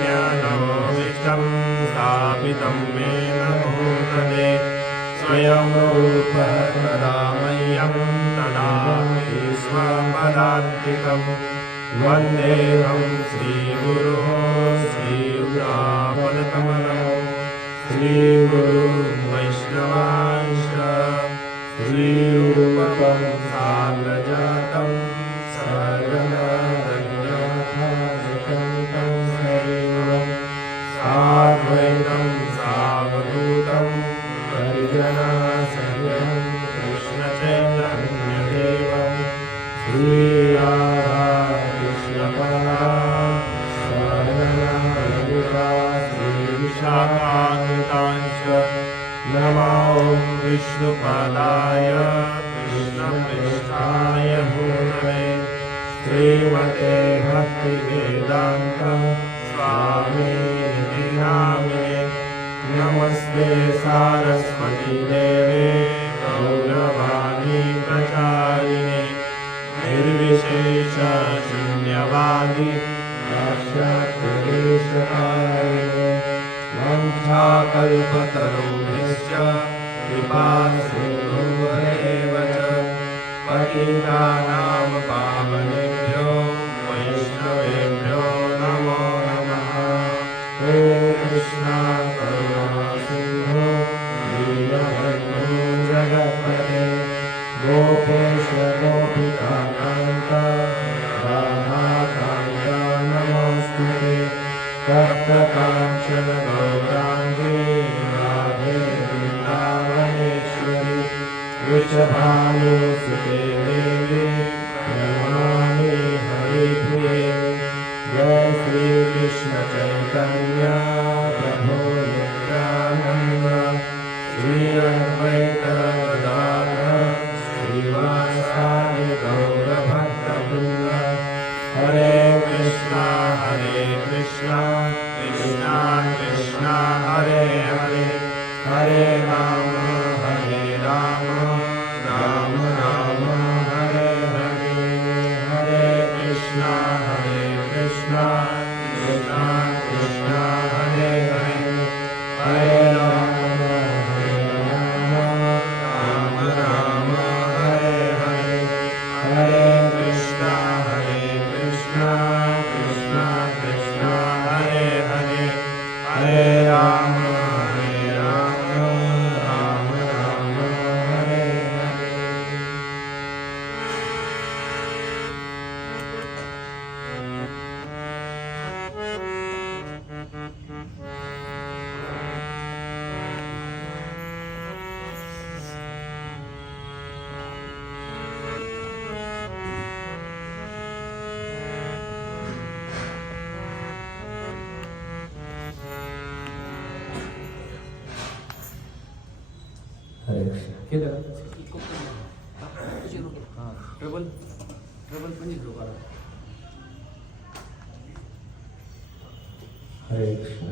श्रीचैतन्यनवोदितं स्थापितं येन भूतले स्वयं रूपः तदा मह्यं ददाति स्वपदान्तिकं वन्देऽहं श्रीगुरुः श्रीयुतापदकमलं श्रीगुरुं वैष्णवांश्च श्रीरूपं साग्रजातं साद्वैतं सावधूतं परिजनसहितं कृष्णचैतन्यदेवं श्रीराधा कृष्णपादां सहगना श्रीविशाखान्वितांश्च नमो विष्णुपादाय कृष्णपृष्ठाय भूतले श्रीमते भक्तिवेदान्त स्वामिनिधि नामिने नमस्ते सारस्वती देवे गौरवाणी प्रचारिणे निर्विशेष शून्यवादी पाश्चात्यदेशकारिणे वंशाकल्पतरुभ्यश्च कृपासिन्धुभ्येव च पतितानां पावनेभ्यो वैष्णवेभ्यो नमो नमः। हे कृष्णा करुणा सिन्धु दीनबन्धु जगत्पते गोपेश गोपिकान्त राधाकान्त नमोऽस्तुते तप्तकाञ्चन गौराङ्गे राधे वृन्दावनेश्वरि वृषभानुसुते देवी नमामि हरिप्रिये। जय श्री कृष्ण चैतन्य प्रभु नित्यानन्द श्री अद्वैत गदाधर श्रीवासादि गौरभक्तवृन्द। हरे कृष्णा कृष्णा कृष्णा हरे हरे हरे राम राम राम हरे हरे। हरे कृष्णा कृष्णा कृष्णा हरे हरे हरे राम राम हरे हरे हरे कृष्णा कृष्णा कृष्णा हरे हरे हरे राम राम हरे हरे। हरे कृष्ण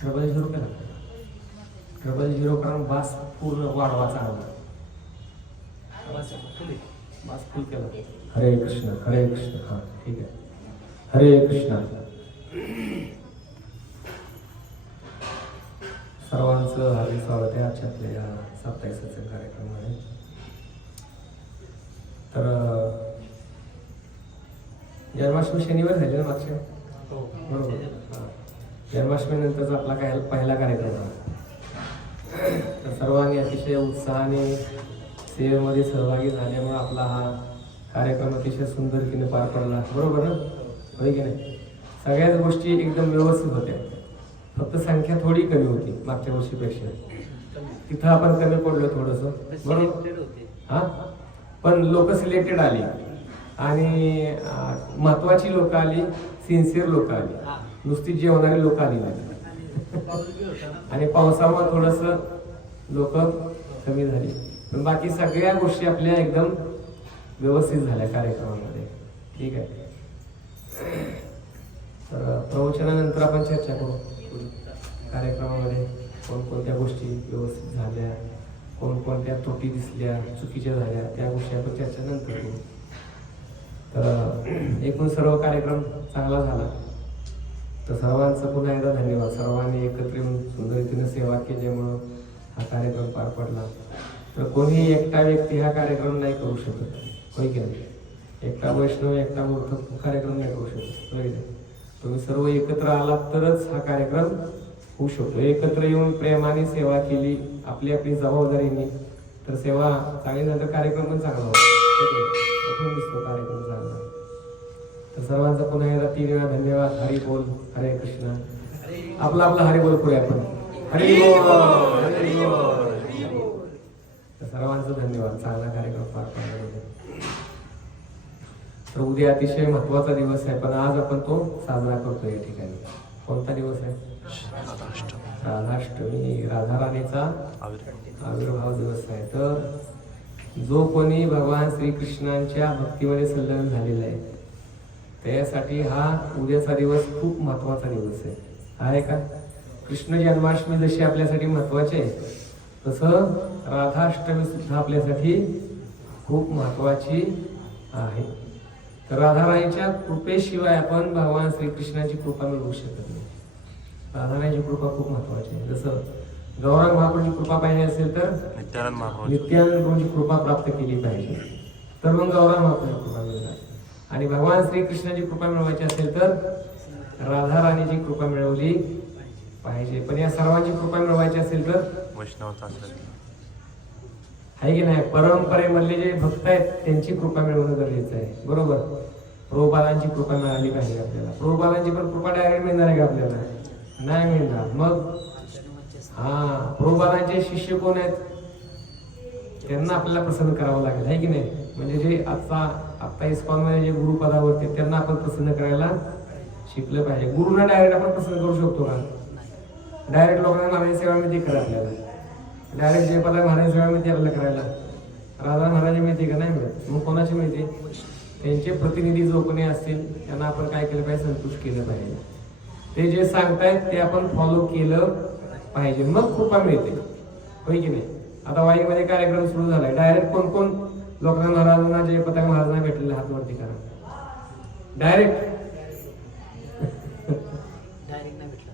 ट्रबल झिरो करा ट्रबल झिरो करा बास पूर्ण वाढवा चांगला बास फुल केला। हरे कृष्ण हां ठीक आहे। हरे कृष्ण सर्वांचं हार्दिक स्वागत आहे आजच्या आपल्या या साप्ताहिक सत्संग कार्यक्रमामध्ये। तर जन्माष्टमी शनिवार झाली ना मागच्या बरोबर जन्माष्टमीनंतरचा आपला पहिला कार्यक्रम आहे। तर सर्वांनी अतिशय उत्साहाने सेवेमध्ये सहभागी झाल्यामुळे आपला हा कार्यक्रम अतिशय सुंदरतेने पार पडला बरोबर ना होय की नाही। सगळ्याच गोष्टी एकदम व्यवस्थित होत्या फक्त संख्या थोडी कमी होती मागच्या वर्षीपेक्षा तिथं आपण कमी पडलो थोडंसं बरोबर हा, पण लोक सिलेक्टेड आली आणि महत्वाची लोक आली, सिन्सिअर लोक आली, नुसती जेवणारी लोक आली नाही. आणि पावसामुळे थोडस लोक कमी झाली, पण बाकी सगळ्या गोष्टी आपल्या एकदम व्यवस्थित झाल्या कार्यक्रमामध्ये. ठीक आहे, तर प्रवचनानंतर आपण चर्चा करू कार्यक्रमामध्ये कोणकोणत्या गोष्टी व्यवस्थित झाल्या, कोणकोणत्या त्रुटी दिसल्या, चुकीच्या झाल्या, त्या गोष्टी आपण चर्चा नंतर करू. तर एकूण सर्व कार्यक्रम चांगला झाला. तर सर्वांचं पुन्हा एकदा धन्यवाद. सर्वांनी एकत्र येऊन सुंदर रीतीने सेवा केल्यामुळं हा कार्यक्रम पार पडला. तर कोणी एकटा व्यक्ती हा कार्यक्रम नाही करू शकत, होय की नाही? एकटा वैष्णव, एकटा मूर्ख कार्यक्रम नाही करू शकत, होय की नाही? तुम्ही सर्व एकत्र आलात तरच हा कार्यक्रम होऊ शकतो. एकत्र येऊन प्रेमाने सेवा केली, आपली आपली जबाबदारीने, तर सेवा चांगली झाली तर कार्यक्रम पण चांगला होतो, दिसतो कार्यक्रम चांगला. तर सर्वांचा पुन्हा एकदा 3 वेळा धन्यवाद. हरी बोल, हरे कृष्ण. आपला हरी बोल करूया आपण. हरी बोल, हरी बोल. तर सर्वांचा धन्यवाद, चांगला कार्यक्रम पार पाडला. तर उद्या अतिशय महत्वाचा दिवस आहे, पण आज आपण तो साजरा करतो या ठिकाणी. कोणता दिवस आहे? राधाष्टमी, राधाराणीचा आविर्भाव दिवस आहे. तर जो कोणी भगवान श्रीकृष्णांच्या भक्तीमध्ये संलग्न झालेला आहे त्यासाठी हा उद्याचा दिवस खूप महत्वाचा दिवस आहे का? कृष्ण जन्माष्टमी जशी आपल्यासाठी महत्वाची आहे, तसं राधाष्टमी सुद्धा आपल्यासाठी खूप महत्वाची आहे. तर राधाराणीच्या कृपेशिवाय आपण भगवान श्रीकृष्णाची कृपा मिळवू शकत नाही. राधाराणीची कृपा खूप महत्वाची आहे. जसं गौरांग महाप्रभूंची कृपा पाहिजे असेल तर नित्यानंद प्रभूंची कृपा प्राप्त केली पाहिजे, तर मग गौरांग महाप्रभूंची कृपा मिळणार. आणि भगवान श्रीकृष्णाची कृपा मिळवायची असेल तर राधाराणीची कृपा मिळवली पाहिजे. पण या सर्वांची कृपा मिळवायची असेल तर आहे की नाही, परंपरेमधले जे भक्त आहेत त्यांची कृपा मिळवणं गरजेचं आहे, बरोबर? प्रभुपादांची कृपा मिळाली पाहिजे आपल्याला. प्रभुपादांची पण कृपा डायरेक्ट मिळणार आहे का आपल्याला? नाही मिळणार. मग प्रभुपादांचे शिष्य कोण आहेत? त्यांना आपल्याला प्रसन्न करावं लागेल, आहे की नाही? म्हणजे जे आता इस्कॉनमध्ये जे गुरुपदावरती त्यांना आपण प्रसन्न करायला शिकलं पाहिजे. गुरुना डायरेक्ट आपण प्रसन्न करू शकतो का? डायरेक्ट लोकांना महाराज सेवा मिळते करा आपल्याला, डायरेक्ट जे पदा महाराज सेवा मिळते आपल्याला करायला राधा महाराज मिळते का? नाही मिळत. मग कोणाची मिळते? त्यांचे प्रतिनिधी जो कोणी असतील त्यांना आपण काय केलं पाहिजे? संतुष्ट केलं पाहिजे. ते जे सांगतायत ते आपण फॉलो केलं पाहिजे, मग कृपा मिळते, होय की नाही? आता वाईमध्ये कार्यक्रम सुरू झालाय, डायरेक्ट कोण लोकांना महाराजांना जे पताका महाराजांना भेटलेले हातवरती करा.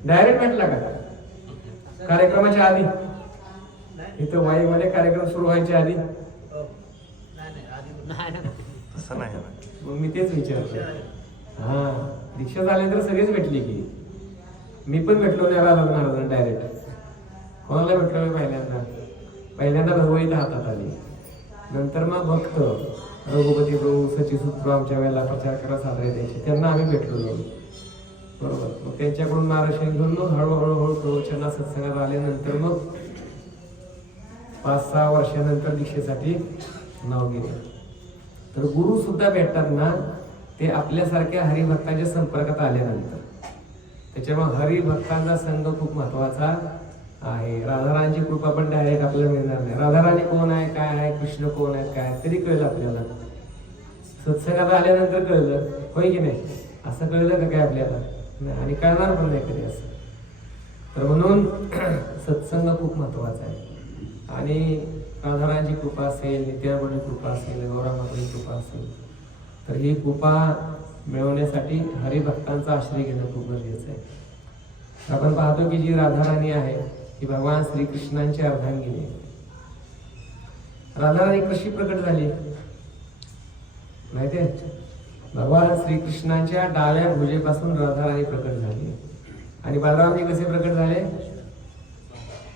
डायरेक्ट भेटला का? कार्यक्रमाच्या आधी इथं वाईमध्ये कार्यक्रम सुरू व्हायच्या आधी मग मी तेच विचारतो. दीक्षा झाल्यानंतर सगळेच भेटले की. मी पण भेटलो नाही राधा महाराजांना डायरेक्ट. कोणाला भेटलो मी? पहिल्यांदा भगवत हातात आली, नंतर मग भक्त रघुपती प्रभू, सचिसूत्र आमच्या वेळेला प्रचार करा साजरे द्यायचे, त्यांना आम्ही भेटलो, बरोबर? मग त्यांच्याकडून मार्गदर्शन घेऊन मग हळूहळू प्रवचना सत्संगात आल्यानंतर मग 5-6 वर्षानंतर दीक्षेसाठी नाव गेले. तर गुरु सुद्धा भेटतात ना ते आपल्यासारख्या हरिभक्तांच्या संपर्कात आल्यानंतर. त्याच्यामुळे हरिभक्तांचा संघ खूप महत्वाचा आहे. राधाराणीची कृपा पण डायरेक्ट आपल्याला मिळणार नाही. राधाराणी कोण आहे, काय आहे, कृष्ण कोण आहे, काय तरी कळलं आपल्याला सत्संगात आल्यानंतर कळलं, होय की नाही? असं कळलं का काय आपल्याला? नाही, आणि कळणार पण नाही कधी असं. तर म्हणून सत्संग खूप महत्वाचा आहे. आणि राधाराणीची कृपा असेल, नित्यानंदची कृपा असेल, गौरांगाची कृपा असेल, तर ही कृपा मिळवण्यासाठी हरिभक्तांचा आश्रय घेणं खूप गरजेचं आहे. आपण पाहतो की जी राधाराणी आहे ती भगवान श्रीकृष्णांची अर्धांगिनी आहे. राधाराणी कशी प्रकट झाली माहिती आहे? भगवान श्रीकृष्णांच्या डाव्या भुजेपासून राधाराणी प्रकट झाली. आणि बलरामजी कसे प्रकट झाले?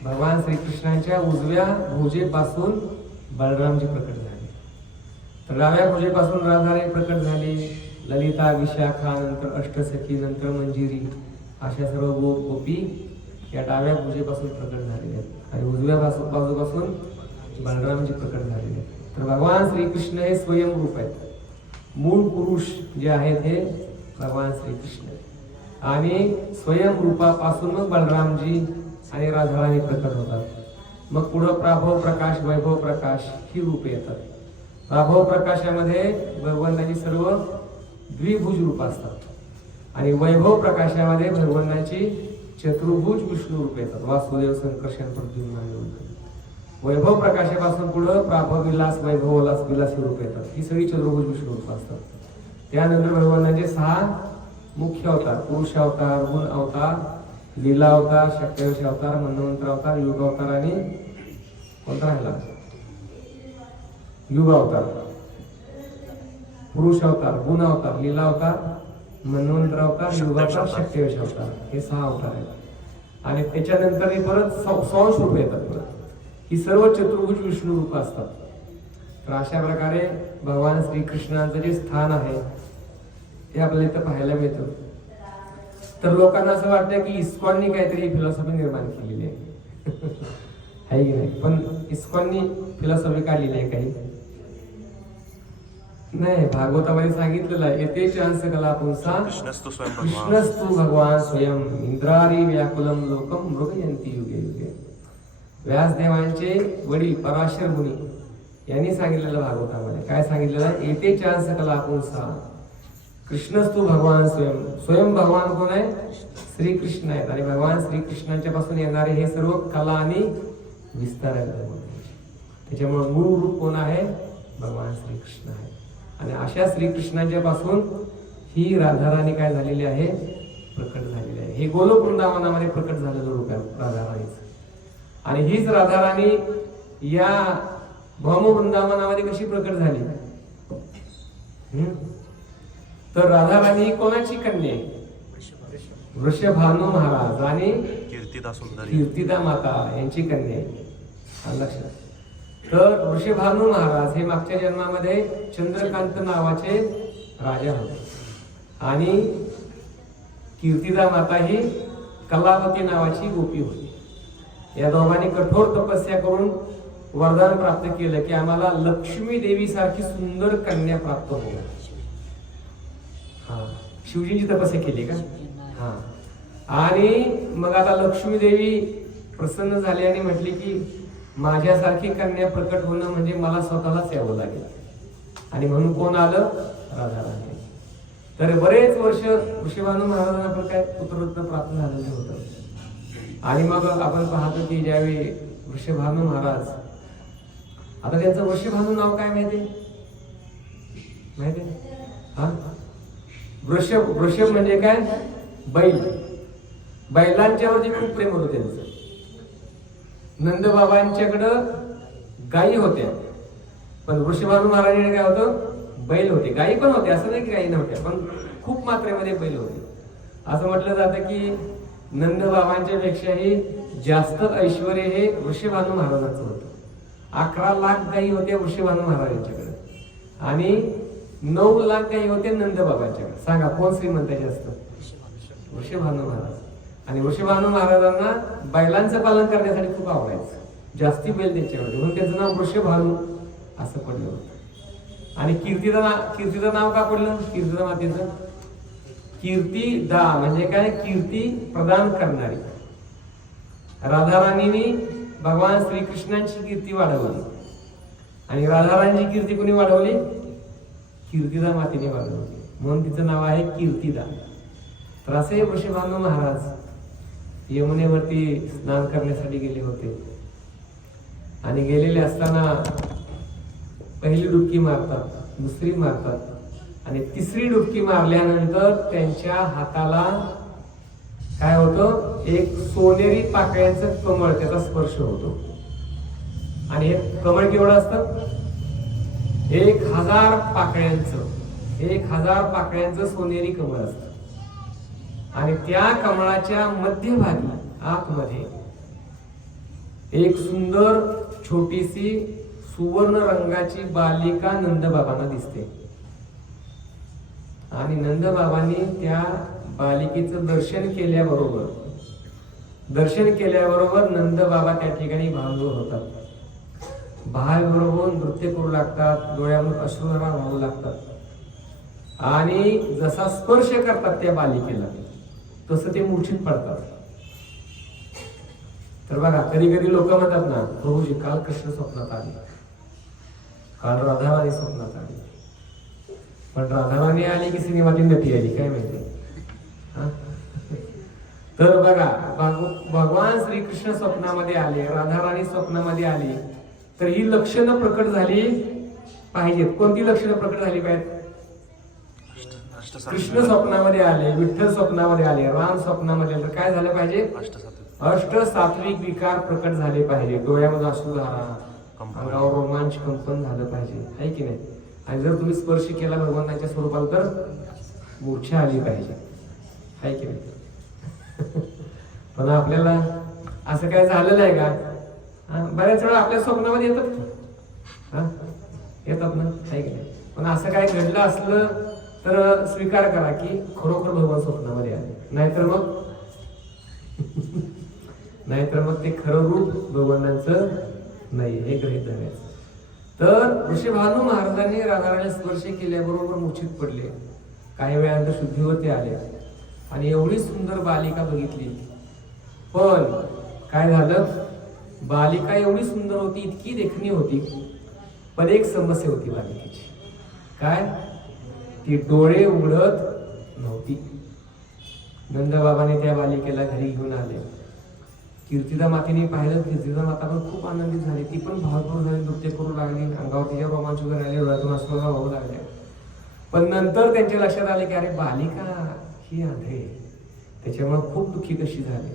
भगवान श्रीकृष्णांच्या उजव्या भुजेपासून बलरामजी प्रकट झाले. तर डाव्या भुजेपासून राधाराणी प्रकट झाली. ललिता, विशाखा, नंतर अष्टसखी, नंतर मंजिरी, अशा सर्व गोपी या डाव्या भुजेपासून प्रकट झालेल्या आहेत. आणि उजव्या बाजूपासून बलरामजी प्रकट झालेले आहेत. तर भगवान श्रीकृष्ण हे स्वयंरूप आहेत. मूळ पुरुष जे आहेत हे भगवान श्रीकृष्ण आहेत आणि स्वयंरूपापासून मग बलरामजी आणि राधाराणी प्रकट होतात. मग पुढं प्राभव प्रकाश, वैभव प्रकाश ही रूपे येतात. प्राभव प्रकाशामध्ये भगवंताची सर्व द्विभुज रूप असतात आणि वैभव प्रकाशामध्ये भगवंताची चतुर्भुज विष्णू रूप येतात. वासुदेव, संकर्षण, प्रद्युम्न. वैभव प्रकाशापासून पुढं प्राभव विलास, वैभव विलास ही रूप येतात. ही सगळी चतुर्भुज विष्णू रूप असतात. त्यानंतर भगवंताचे 6 मुख्य अवतार, पुरुष अवतार, गुण अवतार, लीला अवतार, शक्तिवश अवतार, मनवंतर अवतार, युग अवतार आणि कोणता राहिला? युग अवतार. पुरुष अवतार, गुण अवतार, लीला अवतार, मनवंतर अवतार, युग अवतार, शक्तिवश अवतार, हे 6 अवतार आहेत. आणि त्याच्यानंतर हे परत संश रूप येतात. परत ही सर्व चतुर्भुज विष्णू रूप असतात. तर अशा प्रकारे भगवान श्रीकृष्णाचं जे स्थान आहे ते आपल्याला इथं पाहायला मिळतं. तर लोकांना असं वाटतं की इस्कॉननी काहीतरी फिलॉसॉफी निर्माण केलेली आहे की नाही? पण इस्कॉननी फिलॉसॉफी काढलेली आहे काही नाही. भागवतामध्ये सांगितलेलं आहे, येते चांस कला पुंसा कृष्णस्तु भगवान स्वयं इंद्रारी व्याकुलम लोकम मृगयंती युगे युगे. व्यासदेवांचे वडील पराशर मुनी यांनी सांगितलेलं भागवतामध्ये काय सांगितलेलं आहे? येते चांस कला पुंसा कृष्णस्तु भगवान स्वयं. स्वयं भगवान कोण आहे? श्रीकृष्ण आहेत. आणि भगवान श्रीकृष्णांच्या पासून येणारे हे सर्व कला आणि विस्तार आहेत. त्याच्यामुळे मूळ रूप कोण आहे? भगवान श्रीकृष्ण आहे. आणि अशा श्रीकृष्णांच्या पासून ही राधाराणी काय झालेली आहे? प्रकट झालेली आहे. हे गोलोक वृंदावनामध्ये प्रकट झालेलं रूप आहे राधाराणीचं. आणि हीच राधाराणी या भौम वृंदावनामध्ये कशी प्रकट झाली? तर राधाराणी कोणाची कन्या आहे? वृषभानु महाराज आणि कीर्तिदा माता यांची कन्या आहे. लक्षात. तर वृषभानु महाराज हे मागच्या जन्मामध्ये चंद्रकांत नावाचे राजा होते आणि कीर्तिदा माता ही कलावती नावाची गोपी होती. या दोघांनी कठोर तपस्या करून वरदान प्राप्त केलं की आम्हाला लक्ष्मी देवी सारखी सुंदर कन्या प्राप्त हो. हा, शिवजींची तपस्या केली का? हा. आणि मग आता लक्ष्मी देवी प्रसन्न झाली आणि म्हटली की माझ्यासारखी कन्या प्रकट होणं म्हणजे मला स्वतःलाच यावं लागेल. आणि म्हणून कोण आलं? राधाराणी. तर बरेच वर्ष वृषभानु महाराजांना पण काय पुत्ररत्न प्राप्त झालेलं होतं. आणि मग आपण पाहतो की ज्यावेळी वृषभानु महाराज, आता त्यांचं वृषभानु नाव काय माहिती? हा, वृषभ म्हणजे काय? बैल. बैलांच्यावरती खूप प्रेम होतं त्यांचं. नंदबाबांच्याकडं गायी होत्या, पण वृषभानु महाराजांकडे काय होतं? बैल होते. गायी पण होते, असं नाही की गायी नव्हत्या, पण खूप मात्रेमध्ये बैल होते. असं म्हटलं जातं की नंदबाबांच्या पेक्षाही जास्त ऐश्वर हे वृषभानु महाराजांचं होतं. 11 लाख गायी होत्या वृषभानु महाराजांच्याकडे आणि 9 लाख गायी होते नंदबाबांच्याकडे. सांगा कोण श्रीमंत जास्त? वृषभानु महाराज. आणि वृषभानु महाराजांना बैलांचं पालन करण्यासाठी खूप आवडायचं. जास्ती बैल त्यांच्याकडे, म्हणून त्याचं नाव वृषभानु असं पडलं होतं. आणि कीर्तिदा नाव का पडलं? कीर्तिदा मातेचं कीर्तिदा म्हणजे काय? कीर्ती प्रदान करणारी. राधाराणींनी भगवान श्रीकृष्णांची कीर्ती वाढवली आणि राधाराणीची कीर्ती कोणी वाढवली? कीर्तिदा मातेने वाढवली, म्हणून तिचं नाव आहे कीर्तिदा. तर असे वृषभानु महाराज यमुनेवरती स्नान करण्यासाठी गेले होते आणि गेलेले असताना पहिली डुबकी मारतात, दुसरी मारतात आणि तिसरी डुबकी मारल्यानंतर त्यांच्या हाताला काय होतं? एक सोनेरी पाकळ्यांचं कमळ त्याचा स्पर्श होतो. आणि हे कमळ केवढं असतं? 1000 पाकळ्यांचं सोनेरी कमळ असतं. आणि त्या कमळाच्या मध्यभागी आतमध्ये एक सुंदर छोटीशी सुवर्ण रंगाची बालिका नंदबाबांना दिसते. आणि नंदबाबांनी त्या बालिकेचं दर्शन केल्याबरोबर नंदबाबा त्या ठिकाणी भांगूर होतात. भावाबरोबर नृत्य करू लागतात, डोळ्यावर अश्रुधारा वाहू लागतात आणि जसा स्पर्श करतात त्या बालिकेला तसं ते मूर्छित पडतात. तर बघा कधी कधी लोक म्हणतात ना, प्रभूजी काल कृष्ण स्वप्नात आले, काल राधाराणी स्वप्नात आली. पण राधाराणी आली की सिनेमातील नटी आली काय माहिती. तर बघा भगवान श्रीकृष्ण स्वप्नामध्ये आले, राधाराणी स्वप्नामध्ये आली, तर ही लक्षणं प्रकट झाली पाहिजेत. कोणती लक्षणं प्रकट झाली पाहिजेत? कृष्ण स्वप्नामध्ये आले, विठ्ठल स्वप्नामध्ये आले, राम स्वप्नामध्ये आले, तर काय झालं पाहिजे? अष्ट सात्विक विकार प्रकट झाले पाहिजे. डोळ्यामध्ये अश्रुधारा, अंगावर रोमांच कंपन झालं पाहिजे, आहे की नाही? आणि जर तुम्ही स्पर्श केला भगवानाच्या स्वरूपाला तर मूर्छा आली पाहिजे, आहे की नाही? पण आपल्याला असं काय झालेलं आहे का? बऱ्याच वेळा आपल्या स्वप्नामध्ये येतात ना, आहे की नाही? पण असं काय घडलं असलं तर स्वीकार करा की खरोखर भगवान स्वप्नामध्ये आले, नाहीतर मग ते खरं रूप भगवानाचं नाही हे गृहीत धरायचं. तर वृषभानू महाराजांनी राधाराणी स्पर्श केल्याबरोबर मूर्छित पडले. काही वेळानंतर शुद्धीवरती आले आणि एवढी सुंदर बालिका बघितली. पण काय झालं, बालिका एवढी सुंदर होती, इतकी देखणी होती, पण एक समस्या होती बालिकेची. काय? ती डोळे उघडत नव्हती. नंदबाबाने त्या बालिकेला घरी घेऊन आले. कीर्तिदा मातेने पाहिलं, कीर्तिदा माता पण खूप आनंदित झाली, ती पण भावपूर झाली, नृत्य करू लागली, अंगावर तिच्या रोमांच वगैरे आले, डोळ्यातून अश्रू वाहू लागले. पण नंतर त्यांच्या लक्षात आले की अरे बालिका ही आंधळी, त्याच्यामुळे खूप दुःखी कशी झाली.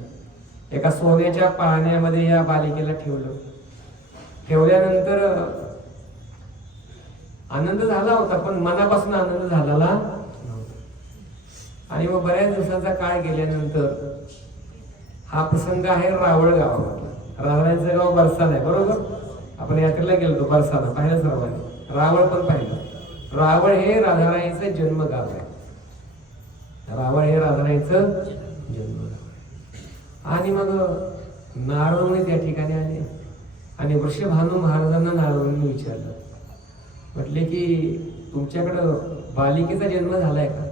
एका सोन्याच्या पाळण्यामध्ये या बालिकेला ठेवलं. ठेवल्यानंतर आनंद झाला होता, पण मनापासून आनंद झालेला नव्हता. आणि मग बऱ्याच दिवसांचा काळ गेल्यानंतर हा प्रसंग आहे रावळ गावामधला. रावळाचं गाव बरसाला आहे, बरोबर? आपण यात्रेला गेलो बरसाला, पाहिलं सर्वांनी. रावळ पण पाहिलं. रावळ हे राधाराणीचं जन्मगाव आहे. रावळ हे राधाराणीचं जन्मगाव. आणि मग नारळमुनी त्या ठिकाणी आले आणि वृषभानू महाराजांना नारळमुनी विचारलं, म्हटले की तुमच्याकडं बालिकेचा जन्म झालाय का?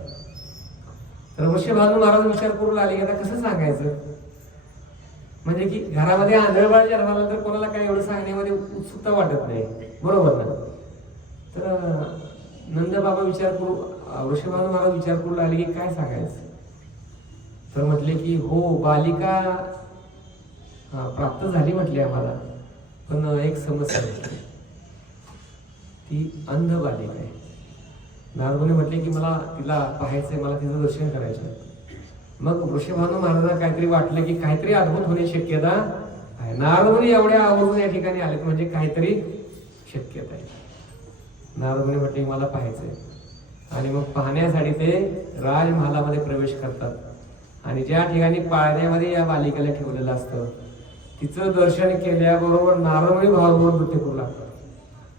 तर वृषभानू महाराज विचार करू लागले की आता कसं सांगायचं, म्हणजे की घरामध्ये आंधळबाळ जन्माला तर कोणाला काही एवढं सांगण्यामध्ये उत्सुकता वाटत नाही, बरोबर ना? तर नंदबाबा विचार करू, वृषभानू महाराज विचार करू लागले की काय सांगायचं. तर म्हटले की हो बालिका प्राप्त झाली म्हटली आम्हाला, पण एक समस्या आहे, ती अंध बालिका आहे. नारदमुनी म्हटले की मला तिला पाहायचंय, मला तिचं दर्शन करायचंय. मग वृषभानू महाराजांना काहीतरी वाटलं की काहीतरी अद्भुत होण्याची शक्यता आहे. नारदमुनी एवढ्या आवर्जून या ठिकाणी आले म्हणजे काहीतरी शक्यता आहे. नारदमुनी म्हटले मला पाहायचंय. आणि मग पाहण्यासाठी ते राजमहालामध्ये प्रवेश करतात आणि ज्या ठिकाणी पाळण्यामध्ये या बालिकेला ठेवलेलं असतं तिचं दर्शन केल्याबरोबर नारदमुनी भावाबरोबर नृत्य करू लागतात.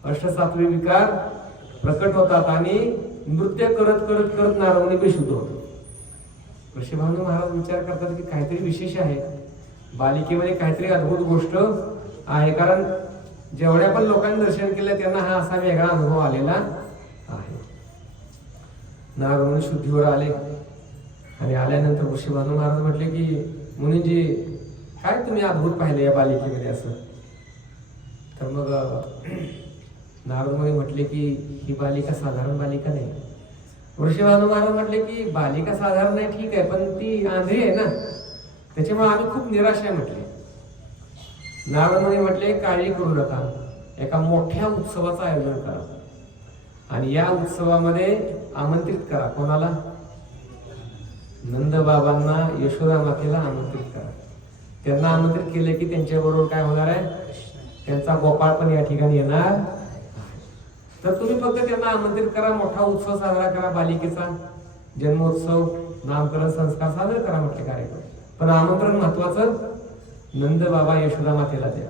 अष्टसात्विक विकार प्रकट होतात आणि नृत्य करत करत करत नारदमुनी बेशुद्ध होतात. वृषभानू महाराज विचार करतात की काहीतरी विशेष आहे, बालिकेमध्ये काहीतरी अद्भुत गोष्ट आहे, कारण जेवढ्या पण लोकांनी दर्शन केलं त्यांना हा असा वेगळा अनुभव आलेला आहे. नारदमुनी शुद्धीवर आले आणि आल्यानंतर वृषभानू महाराज म्हटले की मुनीजी काय तुम्ही अद्भुत पाहिले या बालिकेमध्ये असं. तर मग नारदमुनी म्हटले की ही बालिका साधारण बालिका नाही. वृषभानू महाराज म्हटले की बालिका साधारण नाही ठीक आहे, पण ती आंधळी आहे ना, त्याच्यामुळे आम्ही खूप निराश आहे म्हटले. नारदमुनी म्हटले काळजी करू नका, एका मोठ्या उत्सवाचं आयोजन करा आणि या उत्सवामध्ये आमंत्रित करा. कोणाला? नंदबाबांना, यशोदा मातेला आमंत्रित करा. त्यांना आमंत्रित केले की त्यांच्याबरोबर काय होणार आहे, त्यांचा गोपाळ पण या ठिकाणी येणार. तर तुम्ही फक्त त्यांना आमंत्रित करा, मोठा उत्सव साजरा करा, बालिकेचा जन्मोत्सव, नामकरण संस्कार साजरा करा म्हटले कार्यक्रम. पण आमंत्रण महत्वाचं नंदबाबा यशोदा मातेला द्या.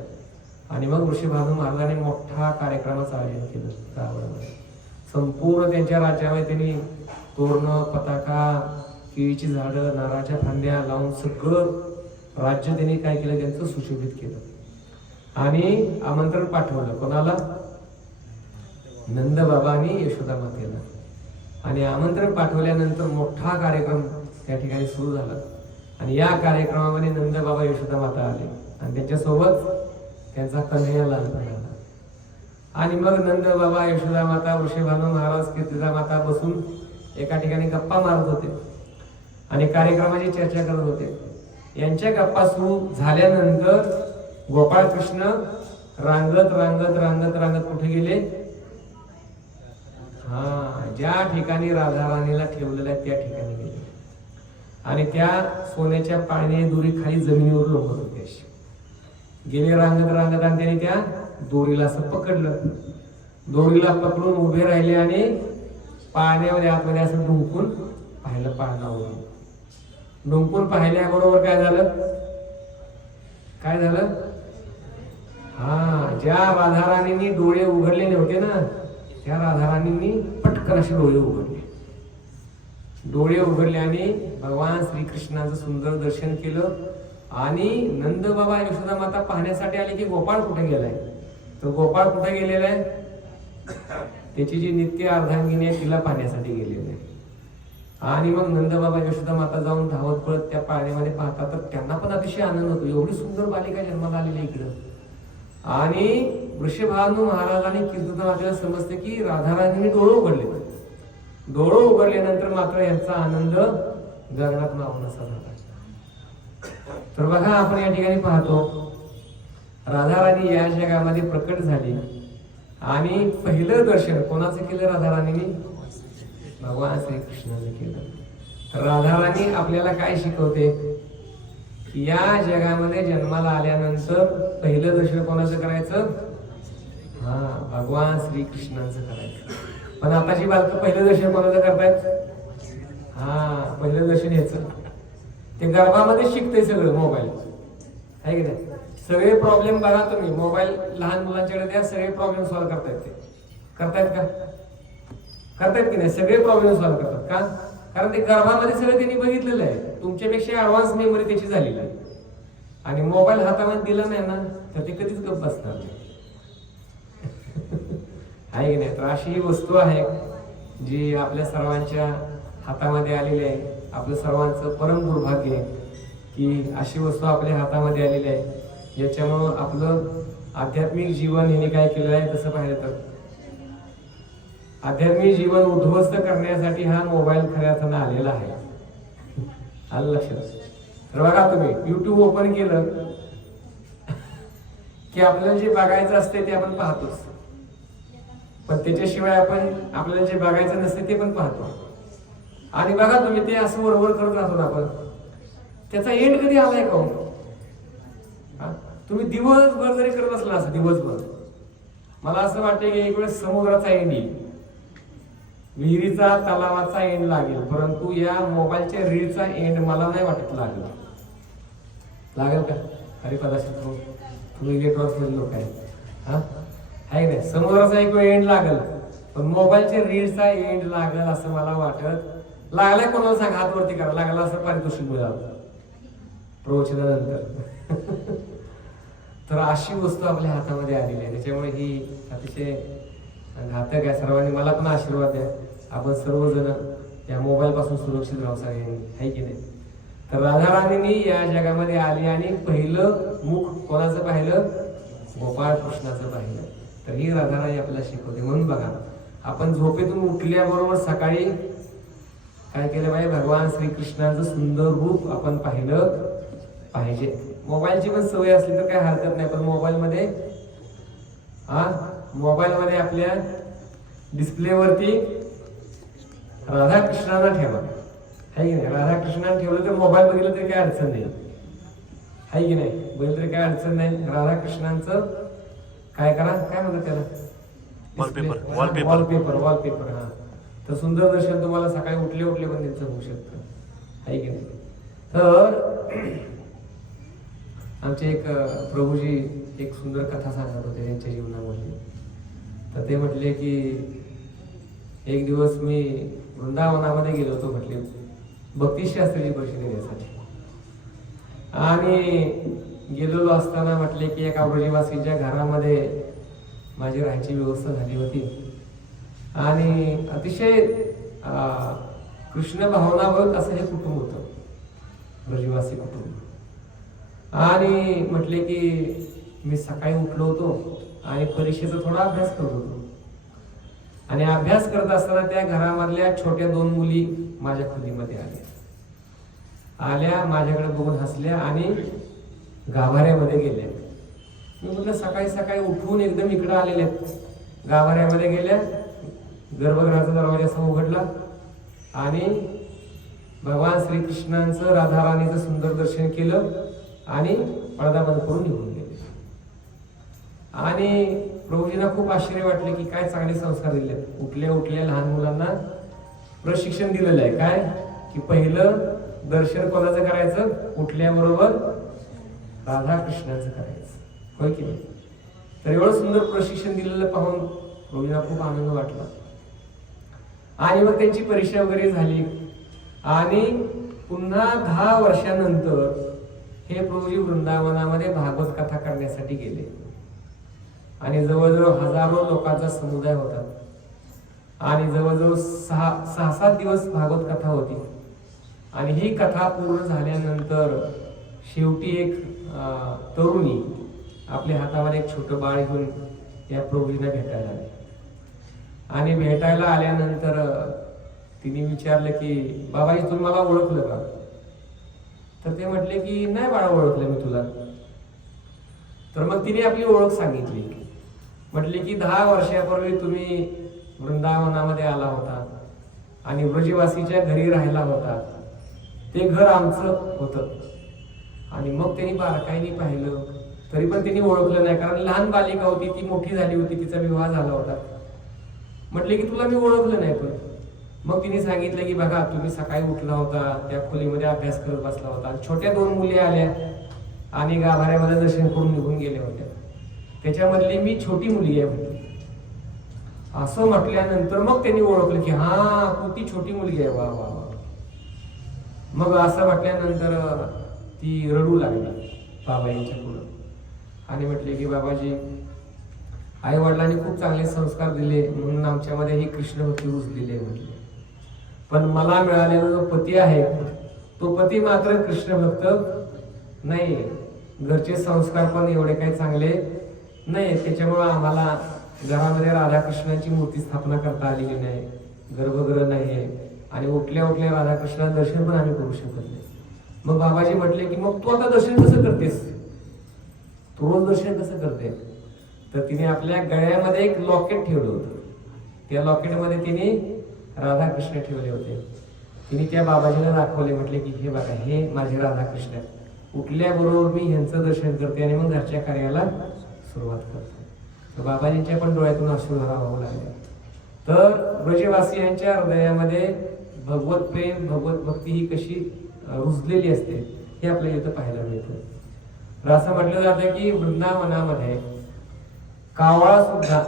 आणि मग वृषभानू महाराजांनी मोठा कार्यक्रमाचं आयोजन केलं रावळमध्ये. संपूर्ण त्यांच्या राज्यामध्ये त्यांनी तोरणं, पताका, केळीची झाडं, नारळाच्या फांद्या लावून सगळं राज्य त्यांनी काय केलं, त्यांचं सुशोभित केलं. आणि आमंत्रण पाठवलं कोणाला? नंद बाबा आणि यशोदा मातेला. आणि आमंत्रण पाठवल्यानंतर मोठा कार्यक्रम त्या ठिकाणी सुरू झाला. आणि या कार्यक्रमामध्ये नंद बाबा यशोदा माता आले आणि त्याच्यासोबत त्यांचा कन्हैया लहानपण आला. आणि मग नंद बाबा यशोदा माता वृषभानु महाराज कीर्तिदा माता बसून एका ठिकाणी गप्पा मारत होते आणि कार्यक्रमाची चर्चा करत होते. यांच्या गप्पा सुरू झाल्यानंतर गोपाळ कृष्ण रांगत रांगत रांगत रांगत कुठे गेले? ज्या ठिकाणी राधा राणीला ठेवलेलं आहे त्या ठिकाणी गेले. आणि त्या सोन्याच्या पाळणे दोरी खाली जमिनीवर लोंबत होते. गेले रांगत रांगत आणि त्याने त्या दोरीला असं पकडलं. दोरीला पकडून उभे राहिले आणि पाळण्यामध्ये आतमध्ये असं डुंकून पाहिलं. पाळणावरून डुंकून पाहिल्याबरोबर काय झालं? काय झालं? ज्या राधाराणींनी डोळे उघडले नव्हते ना त्या राधाराणींनी पटकन असे डोळे उघडले. डोळे उघडले आणि भगवान श्रीकृष्णाचं सुंदर दर्शन केलं. आणि नंद बाबा यशोदा माता पाहण्यासाठी आले की गोपाळ कुठे गेलाय? तर गोपाळ कुठे गेलेला आहे? त्याची जी नित्य अर्धांगिनी आहे तिला पाहण्यासाठी गेलेले आहे. आणि मग नंद बाबा यशोदा माता जाऊन धावत पळत त्या पाळण्यामध्ये पाहतात तर त्यांना पण अतिशय आनंद होतो. एवढी सुंदर बालिका जन्माला आलेली आहे इकडं. आणि वृषभानु महाराजांनी कीर्तिदा मातेला समजते की राधाराणीने डोळे उघडले. डोळे उघडल्यानंतर मात्र यांचा आनंद गगनात मावनासा झाला. तर बघा आपण या ठिकाणी पाहतो राधाराणी या जगामध्ये प्रकट झाली आणि पहिलं दर्शन कोणाचं केलं? राधाराणीने भगवान श्रीकृष्णाने केलं. तर राधाराणी आपल्याला काय शिकवते? या जगामध्ये जन्माला आल्यानंतर पहिलं दर्शन कोणाचं करायचं? भगवान श्रीकृष्णाचं करायचं. पण आताची बालकं पहिलं दर्शन कोणाचं करतायत? पहिलं दर्शन यायचं ते गर्भामध्ये शिकते सगळं. मोबाईल आहे की नाही? सगळे प्रॉब्लेम बघा तुम्ही मोबाईल लहान मुलांच्याकडे द्या, सगळे प्रॉब्लेम सॉल्व्ह करतायत. ते करतायत का? करतायत की नाही? सगळे प्रॉब्लेम सॉल्व्ह करतात का? कारण ते गर्भामध्ये सगळं त्यांनी बघितलेलं आहे. तुमच्यापेक्षा ऍडव्हान्स मेमरी त्याची झालेली आहे. आणि मोबाईल हातामध्ये दिला नाही ना तर ते कधीच गप्प बसणार नाही. आहे की नाही? तर अशी ही वस्तू आहे जी आपल्या सर्वांच्या हातामध्ये आलेली आहे. आपलं सर्वांचं परम दुर्भाग्य आहे की अशी वस्तू आपल्या हातामध्ये आलेली आहे. याच्यामुळं आपलं आध्यात्मिक जीवन याने काय केलेलं आहे? तसं पाहिलं तर आध्यात्मिक जीवन उद्ध्वस्त करण्यासाठी हा मोबाईल खऱ्या अर्थानं आलेला आहे. आलं लक्षात? तर बघा तुम्ही युट्यूब ओपन केलं की आपल्याला जे बघायचं असते ते आपण पाहतोच. पण त्याच्याशिवाय आपण आपल्याला जे बघायचं नसते ते पण पाहतो. आणि बघा तुम्ही ते असं वरवर करत राहतो ना आपण. त्याचा एंड कधी आलाय का? तुम्ही दिवसभर जरी करत असला असं दिवसभर, मला असं वाटतं की एक वेळेस समुद्राचा एंड येईल, विहिरीचा तलावाचा एंड लागेल, परंतु या मोबाईलच्या रीलचा एंड मला नाही वाटत लागेल. लागेल का? अरे कदाचित तुम्ही नेटवर्क मधील लोक आहेत. आहे नाही? समुद्राचा एक वेळ एंड लागेल पण मोबाईलच्या रीलचा एंड लागेल असं मला वाटत. लागलाय कोणाला सांग, हात वरती करा. लागला असं पारितोषिक मिळालं प्रवचनानंतर. तर अशी वस्तू आपल्या हातामध्ये आलेली आहे. त्याच्यामुळे ही अतिशय घातक आहे. सर्वांनी मला पण आशीर्वाद द्या, आपण सर्वजण या मोबाईल पासून सुरक्षित राहू सगळ्यांनी. आहे की नाही? तर राधाराणींनी या जगामध्ये आली आणि पहिलं मुख कोणाचं पाहिलं? गोपाळ कृष्णाचं पाहिलं. तर ही राधाराणी आपल्याला शिकवते. म्हणून बघा आपण झोपेतून उठल्याबरोबर सकाळी काय केलं पाहिजे? भगवान श्रीकृष्णाचं सुंदर रूप आपण पाहिलं पाहिजे. मोबाईलची पण सवय असली तर काय हरकत नाही, पण मोबाईलमध्ये आपल्या डिस्प्लेवरती राधाकृष्णाला ठेवा. आहे की नाही? राधाकृष्णाला ठेवलं तर मोबाईल बघितलं तरी काय अडचण नाही. आहे की नाही? बघितलं तरी काय अडचण नाही. राधाकृष्णांचं काय करा, काय म्हणतात त्याला? वॉलपेपर. तर सुंदर दर्शन तुम्हाला सकाळी उठले पण त्यांचं होऊ शकतं. आहे की नाही? तर आमचे एक प्रभूजी एक सुंदर कथा सांगत होते त्यांच्या जीवनामध्ये. तर ते म्हटले की एक दिवस मी वृंदावनामध्ये गेलो होतो म्हटले भक्तिशास्त्राची परिषद घेण्यासाठी. आणि गेलेलो असताना म्हटले की एका ब्रजवासीच्या घरामध्ये माझी राहायची व्यवस्था झाली होती आणि अतिशय कृष्ण भावनावर असं हे कुटुंब होतं, ब्रजवासी कुटुंब. आणि म्हटले की मी सकाळी उठलो होतो आणि परीक्षेचा थोडा अभ्यास करत होतो आणि अभ्यास करत असताना त्या घरामधल्या छोट्या 2 मुली माझ्या खोलीमध्ये आल्या, माझ्याकडे बघून हसल्या आणि गाभाऱ्यामध्ये गेल्या. मी म्हटलं सकाळी सकाळी उठून एकदम इकडं आलेल्या गाभाऱ्यामध्ये गेल्या. गर्भगृहाचा दरवाजा असा उघडला आणि भगवान श्रीकृष्णांचं राधाराणीचं सुंदर दर्शन केलं आणि पडदा बंद करून निघून गेले. आणि प्रभूजींना खूप आश्चर्य वाटले की काय चांगले संस्कार दिले. उठल्या उठल्या लहान मुलांना प्रशिक्षण दिलेलं आहे काय की पहिलं दर्शन कोणाचं करायचं, उठल्याबरोबर राधाकृष्णाचं करायचं, होय की नाही. तर एवढं सुंदर प्रशिक्षण दिलेलं पाहून प्रभूजींना खूप आनंद वाटला. आणि मग त्यांची परीक्षा वगैरे झाली आणि पुन्हा 10 वर्षानंतर हे प्रभूजी वृंदावनामध्ये भागवत कथा करण्यासाठी गेले आणि जवळजवळ हजारो लोकांचा समुदाय होता आणि जवळजवळ 6-7 दिवस भागवत कथा होती. आणि ही कथा पूर्ण झाल्यानंतर शेवटी एक तरुणी आपल्या हातावर एक छोटं बाळ घेऊन या प्रभूजींना भेटायला आली. आणि भेटायला आल्यानंतर तिने विचारलं की बाबाजी तुम्ही मला ओळखलं का. तर ते म्हटले की नाही बाळा ओळखलं मी तुला. तर मग तिने आपली ओळख सांगितली. म्हटले की 10 वर्षापूर्वी तुम्ही वृंदावनामध्ये आला होता आणि ब्रजवासीच्या घरी राहिला होता. ते घर आमचं होतं. आणि मग त्यांनी बारकाईने पाहिलं तरी पण त्यांनी ओळखलं नाही, कारण लहान बालिका होती, ती मोठी झाली होती, तिचा विवाह झाला होता. म्हटले की तुला मी ओळखलं नाही. पण मग तिने सांगितलं की बघा तुम्ही सकाळी उठला होता, त्या खोलीमध्ये अभ्यास करत बसला होता, छोट्या 2 मुली आल्या आणि गाभाऱ्यामध्ये दर्शन करून निघून गेल्या होत्या, त्याच्यामधली मी छोटी मुलगी आहे म्हटली. असं म्हटल्यानंतर मग त्यांनी ओळखलं की हा तू ती छोटी मुलगी आहे, वा वा वा. मग असं म्हटल्यानंतर ती रडू लागली बाबाजींच्या पुढं आणि म्हटले की बाबाजी आई वडिलांनी खूप चांगले संस्कार दिले म्हणून आमच्यामध्ये ही कृष्ण भक्ती रुजलेली आहे म्हटले. पण मला मिळालेला जो पती आहे तो पती मात्र कृष्ण भक्त नाही. घरचे संस्कार पण एवढे काही चांगले नाही, त्याच्यामुळे आम्हाला घरामध्ये राधाकृष्णांची मूर्ती स्थापना करता आलेली नाही, गर्भगृह नाही आणि उठल्या उठल्या राधाकृष्णाचं दर्शन पण आम्ही करू शकत नाही. मग बाबाजी म्हटले की मग तू आता दर्शन कसं करतेस, तू रोज दर्शन कसं करते. तर तिने आपल्या गळ्यामध्ये एक लॉकेट ठेवलं होतं. त्या लॉकेटमध्ये तिने राधाकृष्ण ठेवले होते. तिने त्या बाबाजीला दाखवले, म्हटले की हे बघा हे माझे राधाकृष्ण आहेत. उठल्याबरोबर मी ह्यांचं दर्शन करते आणि मग घरच्या कार्याला सुरुवात करते. तर बाबाजींच्या पण डोळ्यातून अश्रुधारा वाहू लागले. तर ब्रजवासियांच्या हृदयामध्ये भगवत प्रेम भगवत भक्ती ही कशी रुजलेली असते हे आपल्याला इथं पाहायला मिळतं. तर असं म्हटलं जातं की वृंदावनामध्ये कावळा सुद्धा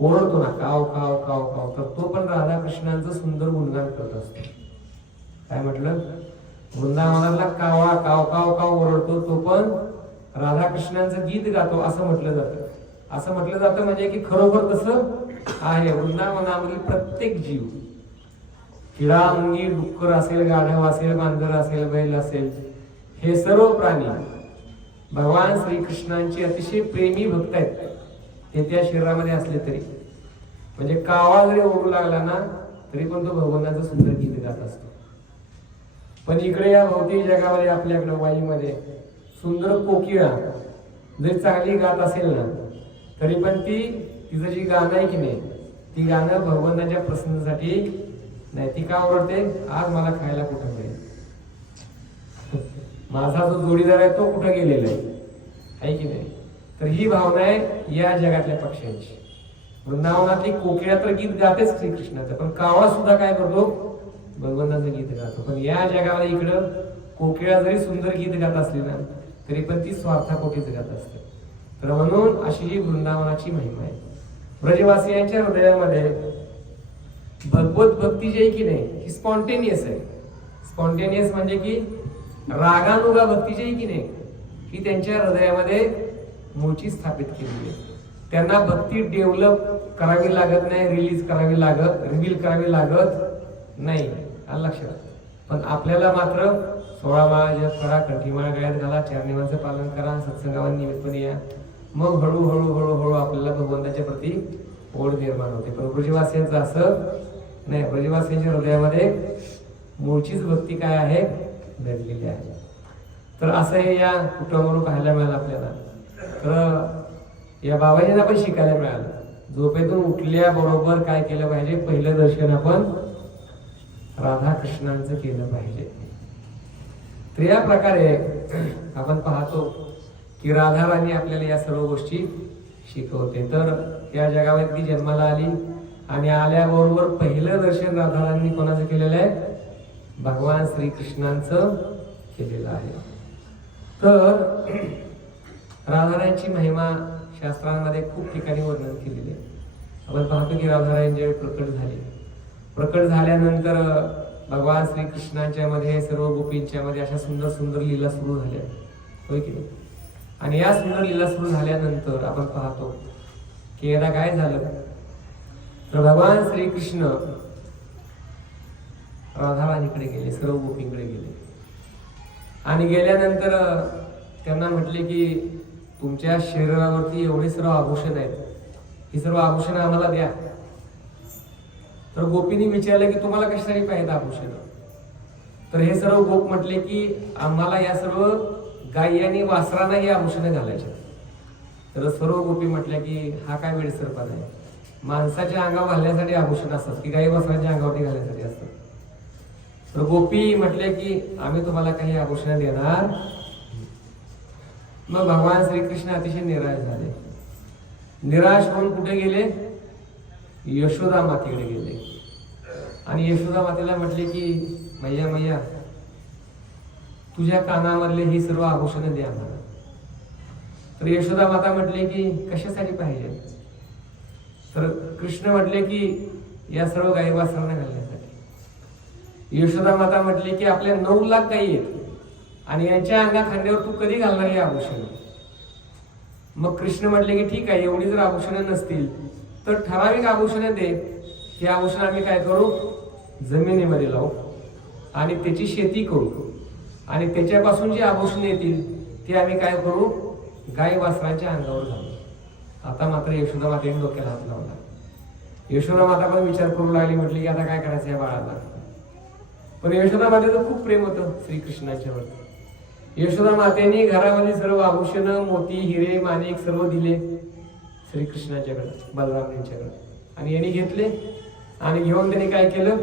ओरडतो ना, काव काव काव काव, तर तो पण राधाकृष्णांचं सुंदर गुणगान करत असतो. काय म्हटलं, वृंदावनातला कावळा काव काव काव ओरडतो, तो पण राधाकृष्णांचं गीत गातो असं म्हटलं जातं. असं म्हटलं जातं म्हणजे की खरोखर तसं आहे. वृंदावनामधील प्रत्येक जीव, किडा मुंगी डुक्कर असेल, गाढव असेल, मांजर असेल, बैल असेल, हे सर्व प्राणी भगवान श्रीकृष्णांची अतिशय प्रेमी भक्त आहेत. ते त्या शरीरामध्ये असले तरी, म्हणजे कावळा जरी ओरडू लागला ना तरी पण तो भगवानाचं सुंदर गीत गात असतो. पण इकडे या भौतिक जगामध्ये आपल्याकडे वाईमध्ये सुंदर कोकिळा जरी चांगली गात असेल ना तरी पण तिचं जी गाणं आहे की नाही, ती गाणं भगवानाच्या प्रसन्नासाठी नाही. ती का ओरडते, आज मला खायला कुठं मिळेल, माझा जो जोडीदार आहे तो कुठं गेलेला आहे की नाही. तर ही भावना आहे या जगातल्या पक्ष्यांची. वृंदावनातली कोकिळा तर गीत गातेच श्रीकृष्णाचं, पण कावळा सुद्धा काय करतो, भगवंताचं गीत गातो. पण या जगामध्ये इकडं कोकिळा जरी सुंदर गीत गात असली ना तरी पण ती स्वार्थापोटीच गात असते. तर म्हणून अशी ही वृंदावनाची महिमा आहे. ब्रजवासियांच्या हृदयामध्ये भगवत भक्ती जी आहे की नाही ही स्पॉन्टेनियस आहे. स्पॉन्टेनियस म्हणजे की रागानुगा भक्ती जी आहे की नाही की त्यांच्या हृदयामध्ये मूळची स्थापित केलेली आहे. त्यांना भक्ती डेव्हलप करावी लागत नाही, रिलीज करावी लागत, रिव्हील करावी लागत नाही. आलं लक्षात. पण आपल्याला मात्र 16 माळा जप करा, कंठीमाळा गळ्यात घाला, चारनिवांचं पालन करा, सत्संगावर निमित्तपणे या. मग हळूहळू हळूहळू आपल्याला भगवंताच्या प्रती ओढ निर्माण होते. पण ब्रजवासियांचं असं नाही. ब्रजवासियांच्या हृदयामध्ये मूळचीच भक्ती काय आहे, दडलेली आहे. तर असं हे या कुटुंबावरून पाहायला मिळालं आपल्याला. तर या बाबाजींना पण शिकायला मिळालं. झोपेतून उठल्याबरोबर काय केलं पाहिजे, पहिलं दर्शन आपण राधाकृष्णांचं केलं पाहिजे. तर या प्रकारे आपण पाहतो की राधा राणी आपल्याला या सर्व गोष्टी शिकवते. तर या जगावरती जन्माला आली आणि आल्याबरोबर पहिलं दर्शन राधाराणी कोणाचं केलेलं आहे, भगवान श्रीकृष्णांचं केलेलं आहे. तर राधाराणीची महिमा शास्त्रांमध्ये खूप ठिकाणी वर्णन केलेले आहे. आपण पाहतो की राधाराणी ज्यावेळी प्रकट झाल्यानंतर भगवान श्रीकृष्णांच्या मध्ये, सर्व गोपींच्या मध्ये अशा सुंदर सुंदर लीला सुरू झाल्या, होय की नाही. आणि या सुंदर लीला सुरू झाल्यानंतर आपण पाहतो की एकदा काय झालं, तर भगवान श्रीकृष्ण राधाराणीकडे गेले, सर्व गोपींकडे गेले आणि गेल्यानंतर त्यांना म्हटले की तुमच्या शरीरावरती एवढे सर्व आभूषण आहेत, ही सर्व आभूषण आम्हाला द्या. तर गोपींनी विचारलं की तुम्हाला कशासाठी पाहिजे आभूषण. तर हे सर्व गोप म्हटले की आम्हाला या सर्व गायी आणि वासरांना ही आभूषण घालायचे. तर सर्व गोपी म्हटल्या की हा काय वेडसरपणा आहे, माणसाच्या अंगावर घालण्यासाठी आभूषण असतात की गायी वासरांच्या अंगावरती घालण्यासाठी असतात. तर गोपी म्हटले की आम्ही तुम्हाला काही आभूषण देणार. मग भगवान श्रीकृष्ण अतिशय निराश झाले. निराश होऊन कुठे गेले, यशोदा मातेकडे गेले आणि यशोदा मातेला म्हटले की मैया मैया तुझ्या कानामधले ही सर्व आभूषण दे आम्हाला. तर यशोदा माता म्हटले की कशासाठी पाहिजे. तर कृष्ण म्हटले की या सर्व गायी वासरांना घालण्यासाठी. यशोदा माता म्हटली की आपल्या 9 लाख गायी आहेत आणि यांच्या अंगा खांद्यावर तू कधी घालणार हे आभूषण. मग कृष्ण म्हटले की ठीक आहे, एवढी जर आभूषणं नसतील तर ठराविक आभूषणे दे. हे आभूषण आम्ही काय करू, जमिनीमध्ये लावू आणि त्याची शेती करू आणि त्याच्यापासून जी आभूषण येतील ते आम्ही काय करू, गाय वासरांच्या अंगावर घालू. आता मात्र यशोदा मातेने डोक्याला हात लावला. यशोदा माता पण विचार करू लागली, म्हटली की आता काय करायचं या बाळाला. पण यशोदा मातेचं खूप प्रेम होतं श्रीकृष्णाच्यावर. यशोदा मातेने घरामध्ये सर्व आभूषण, मोती, हिरे, माणिक सर्व दिले श्रीकृष्णाच्याकडे, बलराम यांच्याकडे. आणि यांनी घेतले आणि घेऊन त्यांनी काय केलं,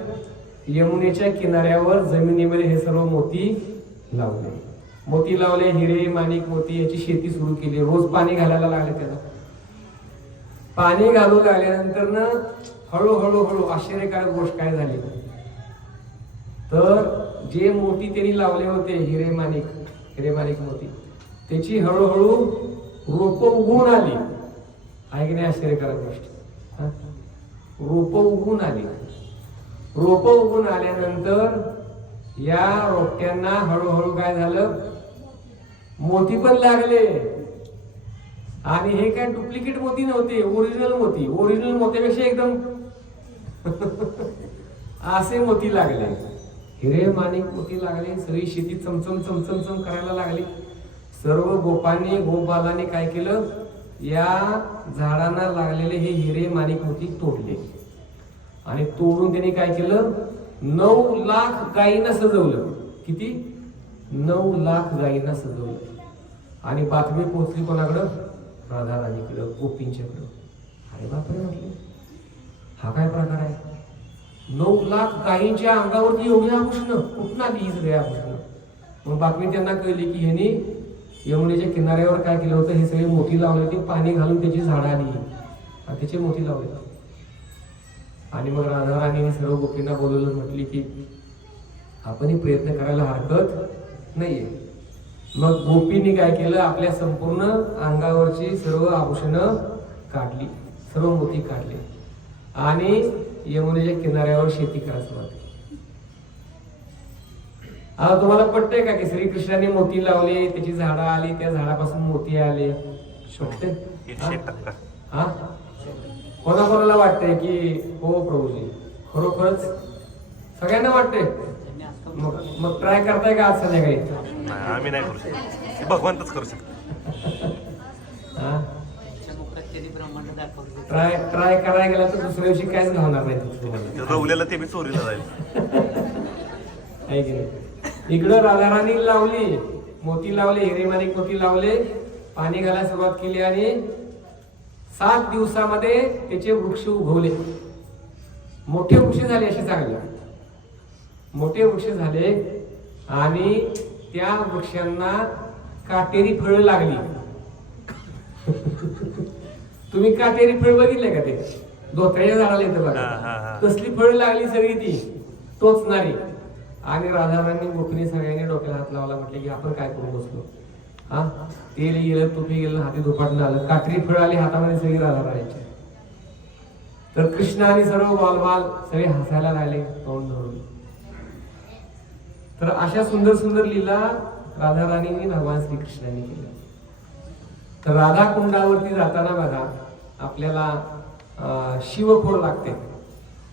यमुनेच्या किनाऱ्यावर जमिनीमध्ये हे सर्व मोती लावले. मोती लावले, हिरे, माणिक, मोती याची शेती सुरू केली. रोज पाणी घालायला लागले त्याला. पाणी घालू लागल्यानंतर ना हळूहळू हळू आश्चर्यकारक गोष्ट काय झाली, तर जे मोती त्यांनी लावले होते, हिरे माणिक मोती, त्याची हळूहळू रोप उगवून आली. आहे की नाही आश्चर्यकारक गोष्ट. रोप उगवून आली. रोप उगवून आल्यानंतर या रोपट्यांना हळूहळू काय झालं, मोती पण लागले. आणि हे काय डुप्लिकेट मोती नव्हते, ओरिजिनल मोती. ओरिजिनल मोत्यापेक्षा एकदम असे मोती लागले. हिरे माणिक मोती लागले. सगळी शेती चमचम चमचम चम करायला लागली. सर्व गोपांनी, गोपालांनी काय केलं, या झाडांना लागलेले हे हिरे माणिक मोती तोडले आणि तोडून त्यांनी काय केलं, 9 लाख गायींना सजवलं. किती, 9 लाख गायींना सजवलं. आणि बातमी पोहोचली कोणाकडं, राधाराणीकडं, गोपींच्याकडं. अरे बापरे, म्हटलं हा काय प्रकार आहे. 9 लाख गायींच्या अंगावरती एवढी आभूषणं कुठून आली, ही सगळी आभूषणं. मग बातमी त्यांना कळली की ह्यांनी यमुनेच्या किनाऱ्यावर काय केलं होतं, हे सगळे मोती लावले होते. पाणी घालून त्याची झाडं आली आणि त्याचे मोती लावले. आणि मग राधाराणीने सर्व गोपींना बोलवलं, म्हटली की आपणही प्रयत्न करायला हरकत नाहीये. मग गोपींनी काय केलं, आपल्या संपूर्ण अंगावरची सर्व आभूषणं काढली, सर्व मोती काढले आणि यमुनेच्या किनाऱ्यावर शेती करायला सुरुवात केली. आता तुम्हाला पटतंय का की श्रीकृष्णाने मोती लावले, त्याची झाडं आली, त्या झाडापासून मोती आले? पटतंय? 100%. हा, कोणाकोणाला वाटतंय की हो प्रभूजी खरोखरच सगळ्यांना वाटतंय? मग मग ट्राय करताय का आज संध्याकाळी? नाही, आम्ही नाही करू शकत, ते भगवंतच करू शकतो. हा, ट्राय करायला गेला तर दुसऱ्या दिवशी काहीच घालणार नाही तुम्हाला. ते रवलेलं ते बी चोरीला जाईल. आहे की नाही? इकडं राधाराणी लावली, मोती लावले, हिरेमाणिक मोती लावले, पाणी घालायला सुरुवात केली आणि 7 दिवसामध्ये त्याचे वृक्ष उगवले, मोठे वृक्ष झाले, असे चांगले मोठे वृक्ष झाले आणि त्या वृक्षांना काटेरी फळं लागली. तुम्ही काटेरी फळ बघितले का? ते धोत्र्याच्या झाडाला येतं बघा, तसली फळं लागली सगळी, ती टोचणारी. आणि राधाराणी गोपीने सगळ्यांनी डोक्याला हात लावला, म्हटले की आपण काय करून बसलो? हा, तेल गेलं, तुपी गेलं, हाती धुपाटणं आलं, काटेरी फळ आली हातामध्ये सगळी राधाराणीची. तर कृष्ण आणि सर्व बालबाल सगळे हसायला लागले तोंड धरून. तर अशा सुंदर सुंदर लीला राधाराणींनी भगवान श्रीकृष्णांनी केल्या. तर राधा कुंडावरती जाताना बघा आपल्याला शिवखोर लागते.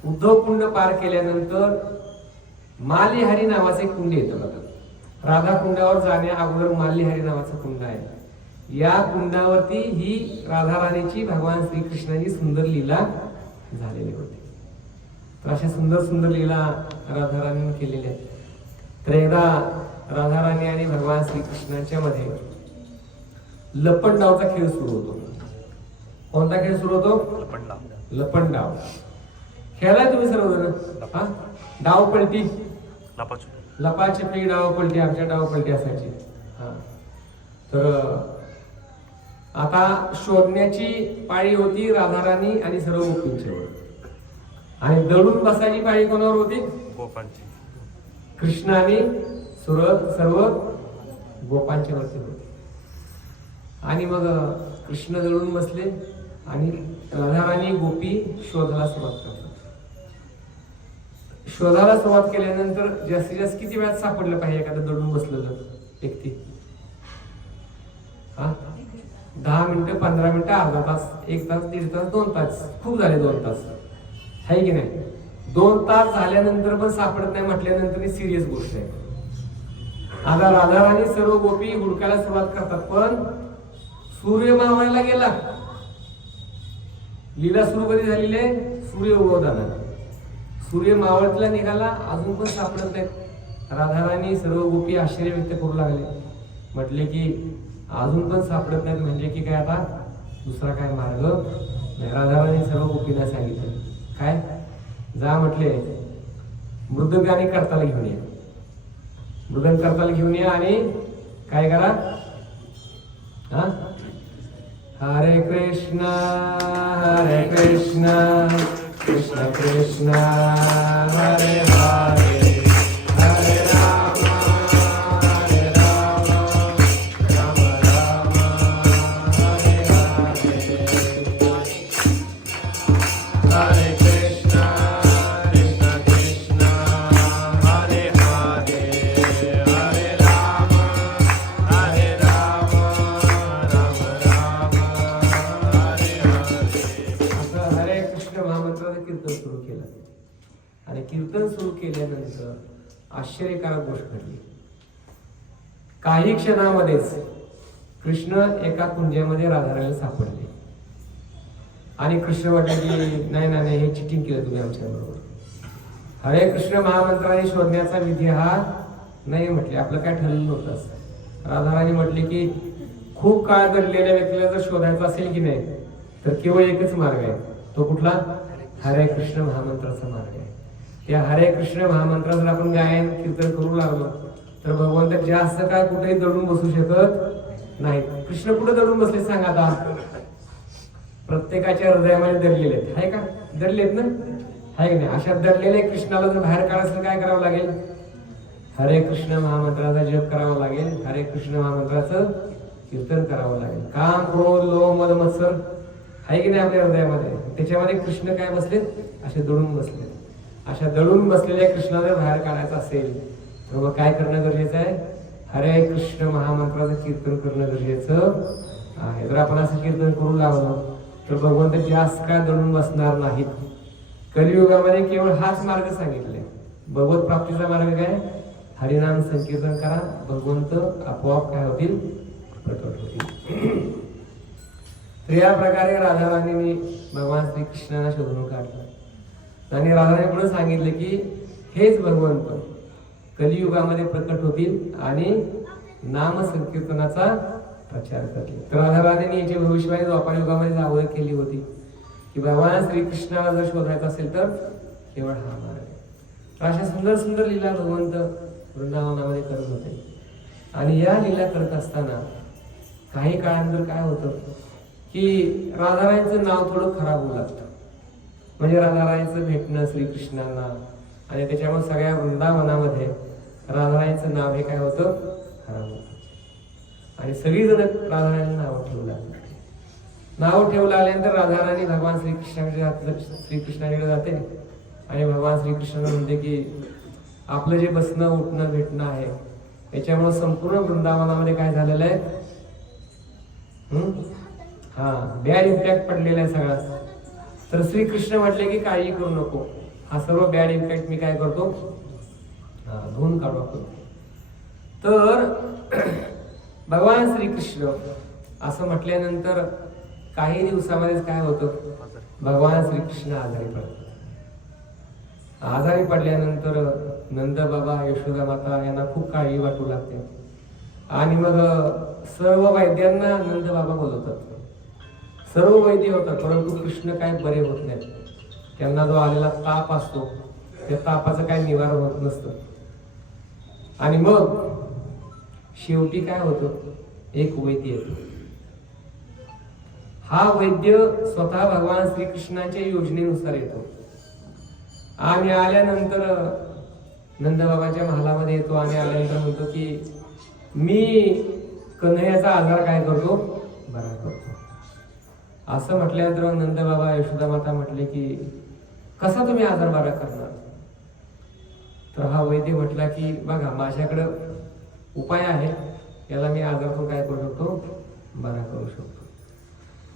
उद्धव कुंड पार केल्यानंतर मालिहारी नावाचे कुंड येतं बघा. राधा कुंडावर जाण्या अगोदर मालिहारी नावाचं कुंड आहे. या कुंडावरती ही राधाराणीची भगवान श्रीकृष्णाची सुंदर लीला झालेली होती. तर अशा सुंदर सुंदर लीला राधाराणीने केलेल्या आहेत. तर एकदा राधाराणी आणि भगवान श्रीकृष्णाच्या मध्ये लपंडावचा खेळ सुरू होतो. कोणता खेळ सुरू होतो? लपंडाव. खेळाय तुम्ही सर्वजण? हा, डाव पलटी, लपाछपी, डाव पलटी, आमच्या डाव पलटी असायची. हा, तर आता शोधण्याची पाळी होती राधाराणी आणि सर्व गोपींच्यावर. आणि दडून बसायची पाळी कोणावर होती? गोपांची. कृष्ण आणि सर्व गोपांच्या वरती होते. आणि मग कृष्ण दडून बसले आणि राधाराणी गोपी शोधायला सुरुवात करतात. शोधायला सुरुवात केल्यानंतर जास्तीत जास्त किती वेळात सापडलं पाहिजे एखादं दडून बसलेलं व्यक्ती? हा, 10 मिनिटं, 15 मिनिटं, अर्धा तास, 1 तास, 1.5 तास, 2 तास, खूप झाले 2 तास, आहे की नाही? 2 तास झाल्यानंतर पण सापडत नाही म्हटल्यानंतर ही सिरियस गोष्ट आहे. आता राधाराणी सर्व गोपी हुडकायला सुरुवात करतात, पण सूर्य मावळायला गेला. लीला सुरू कधी झालेली आहे? सूर्य उगवताना. सूर्य मावळतीला निघाला, अजून पण सापडत नाहीत. राधाराणी सर्व गोपी आश्चर्य व्यक्त करू लागले, म्हटले की अजून पण सापडत नाहीत म्हणजे की काय आता दुसरा काय मार्ग नाही. राधाराणी सर्व गोपींना सांगितलं, काय? जा म्हटले मृदंग आणि करताल घेऊन या. मृदंग करताल घेऊन या आणि काय करा? हा, हरे कृष्ण कृष्ण कृष्ण हरे हरे, हरे राम राम राम हरे हरे, हरे कृष्ण कृष्ण हरे हरे, हरे राम राम राम हरे हरे. असं हरे कृष्ण महामंत्राचं कीर्तन सुरू केलं. आणि कीर्तन सुरू केल्यानंतर आश्चर्यकारक गोष्ट घडली. काही क्षणामध्येच कृष्ण एका कुंजामध्ये राधाराणीला सापडले. आणि कृष्ण म्हटले की नाही नाही, हे चिटिंग केलं तुम्ही आमच्या बरोबर. हरे कृष्ण महामंत्राने शोधण्याचा विधी हा नाही म्हटले, आपलं काय ठरलं नव्हतं. राधाराणी म्हटले की खूप काळ दडलेल्या व्यक्तीला जर शोधायचं असेल की नाही तर केवळ एकच मार्ग आहे. तो कुठला? हरे कृष्ण महामंत्राचा मार्ग आहे. त्या हरे कृष्ण महामंत्र जर आपण गायन कीर्तन करू लागलो तर भगवंत जास्त काय कुठेही दडून बसू शकत नाही. कृष्ण कुठे दडून बसले सांगा? आता प्रत्येकाच्या हृदयामध्ये दडलेले आहेत, आहे का? दडलेत ना, आहे की नाही? अशा दडलेल्या कृष्णाला जर बाहेर काढायचं काय करावं लागेल? हरे कृष्ण महामंत्राचा जप करावा लागेल, हरे कृष्ण महामंत्राचं कीर्तन करावं लागेल. काम, क्रोध, लोभ, मद, मत्सर आहे की नाही आपल्या हृदयामध्ये? त्याच्यामध्ये कृष्ण काय बसलेत? असे दडून बसलेत. अशा दडून बसलेल्या कृष्णाला बाहेर काढायचं असेल तर मग काय करणं गरजेचं आहे? हरे कृष्ण महामंत्राचं कीर्तन करणं गरजेचं आहे. जर आपण असं कीर्तन करू लागलो तर भगवंत जास्त काय दडून बसणार नाहीत. कलियुगामध्ये केवळ हाच मार्ग सांगितलाय. भगवत प्राप्तीचा मार्ग काय? हरिनाम संकीर्तन करा, भगवंत आपोआप काय होतील? प्रकट होतील. तर या प्रकारे राधा राणीने भगवान श्रीकृष्णाला शोधून काढलं आणि राधाने पुढे सांगितले की हेच भगवंत कलियुगामध्ये प्रकट होतील आणि नाम संकीर्तनाचा प्रचार करतील. तर राधा राणीने याची भविष्यवाणी द्वापार युगामध्ये अगोदर केली होती की भगवान श्रीकृष्णाला जर शोधायचं असेल तर केवळ हा मार्ग. तर अशा सुंदर सुंदर लीला भगवंत वृंदावनामध्ये करत होते. आणि या लीला करत असताना काही काळानंतर काय होतं की राधाराणीचं नाव थोडं खराब होऊ लागतं. म्हणजे राधाराणीचं भेटणं श्रीकृष्णांना आणि त्याच्यामुळे सगळ्या वृंदावनामध्ये राधाराणीचं नाव हे काय होतं? खराब होतं. आणि सगळीजण राधाराणीला नाव ठेवू लागली. नाव ठेवू लागल्यानंतर राधाराणी भगवान श्रीकृष्णाकडे जाते आणि भगवान श्रीकृष्णाला म्हणते की आपलं जे बसणं उठणं भेटणं आहे याच्यामुळे संपूर्ण वृंदावनामध्ये काय झालेलं आहे? बॅड इम्पॅक्ट पडलेला आहे सगळा. तर श्रीकृष्ण म्हटले की काळजी करू नको, हा सर्व बॅड इम्पॅक्ट मी काय करतो? धुवून काढू. तर भगवान श्रीकृष्ण असं म्हटल्यानंतर काही दिवसामध्येच काय होतं? भगवान श्रीकृष्ण आजारी पडतात. आजारी पडल्यानंतर नंद बाबा यशोदा माता यांना खूप काळजी वाटू लागते आणि मग सर्व वैद्यांना नंद बाबा बोलवतात. सर्व वैद्य होतात परंतु कृष्ण काय बरे होत नाहीत. त्यांना जो आलेला ताप असतो त्या तापाचं काय निवारण होत नसतं. आणि मग शेवटी काय होतं? एक वैद्य येतो. हा वैद्य स्वतः भगवान श्रीकृष्णाच्या योजनेनुसार येतो आणि आल्यानंतर नंदबाबाच्या महालामध्ये येतो आणि आल्यानंतर म्हणतो की मी कन्हैयाचा आजार काय करतो? बरा करतो. असं म्हटल्यानंतर नंदबाबा यशोदा माता म्हटले की कसा तुम्ही आजार बरा करणार? तर हा वैद्य म्हटला की बघा माझ्याकडं उपाय आहे, याला मी आजारातून काय करू शकतो? बरा करू शकतो.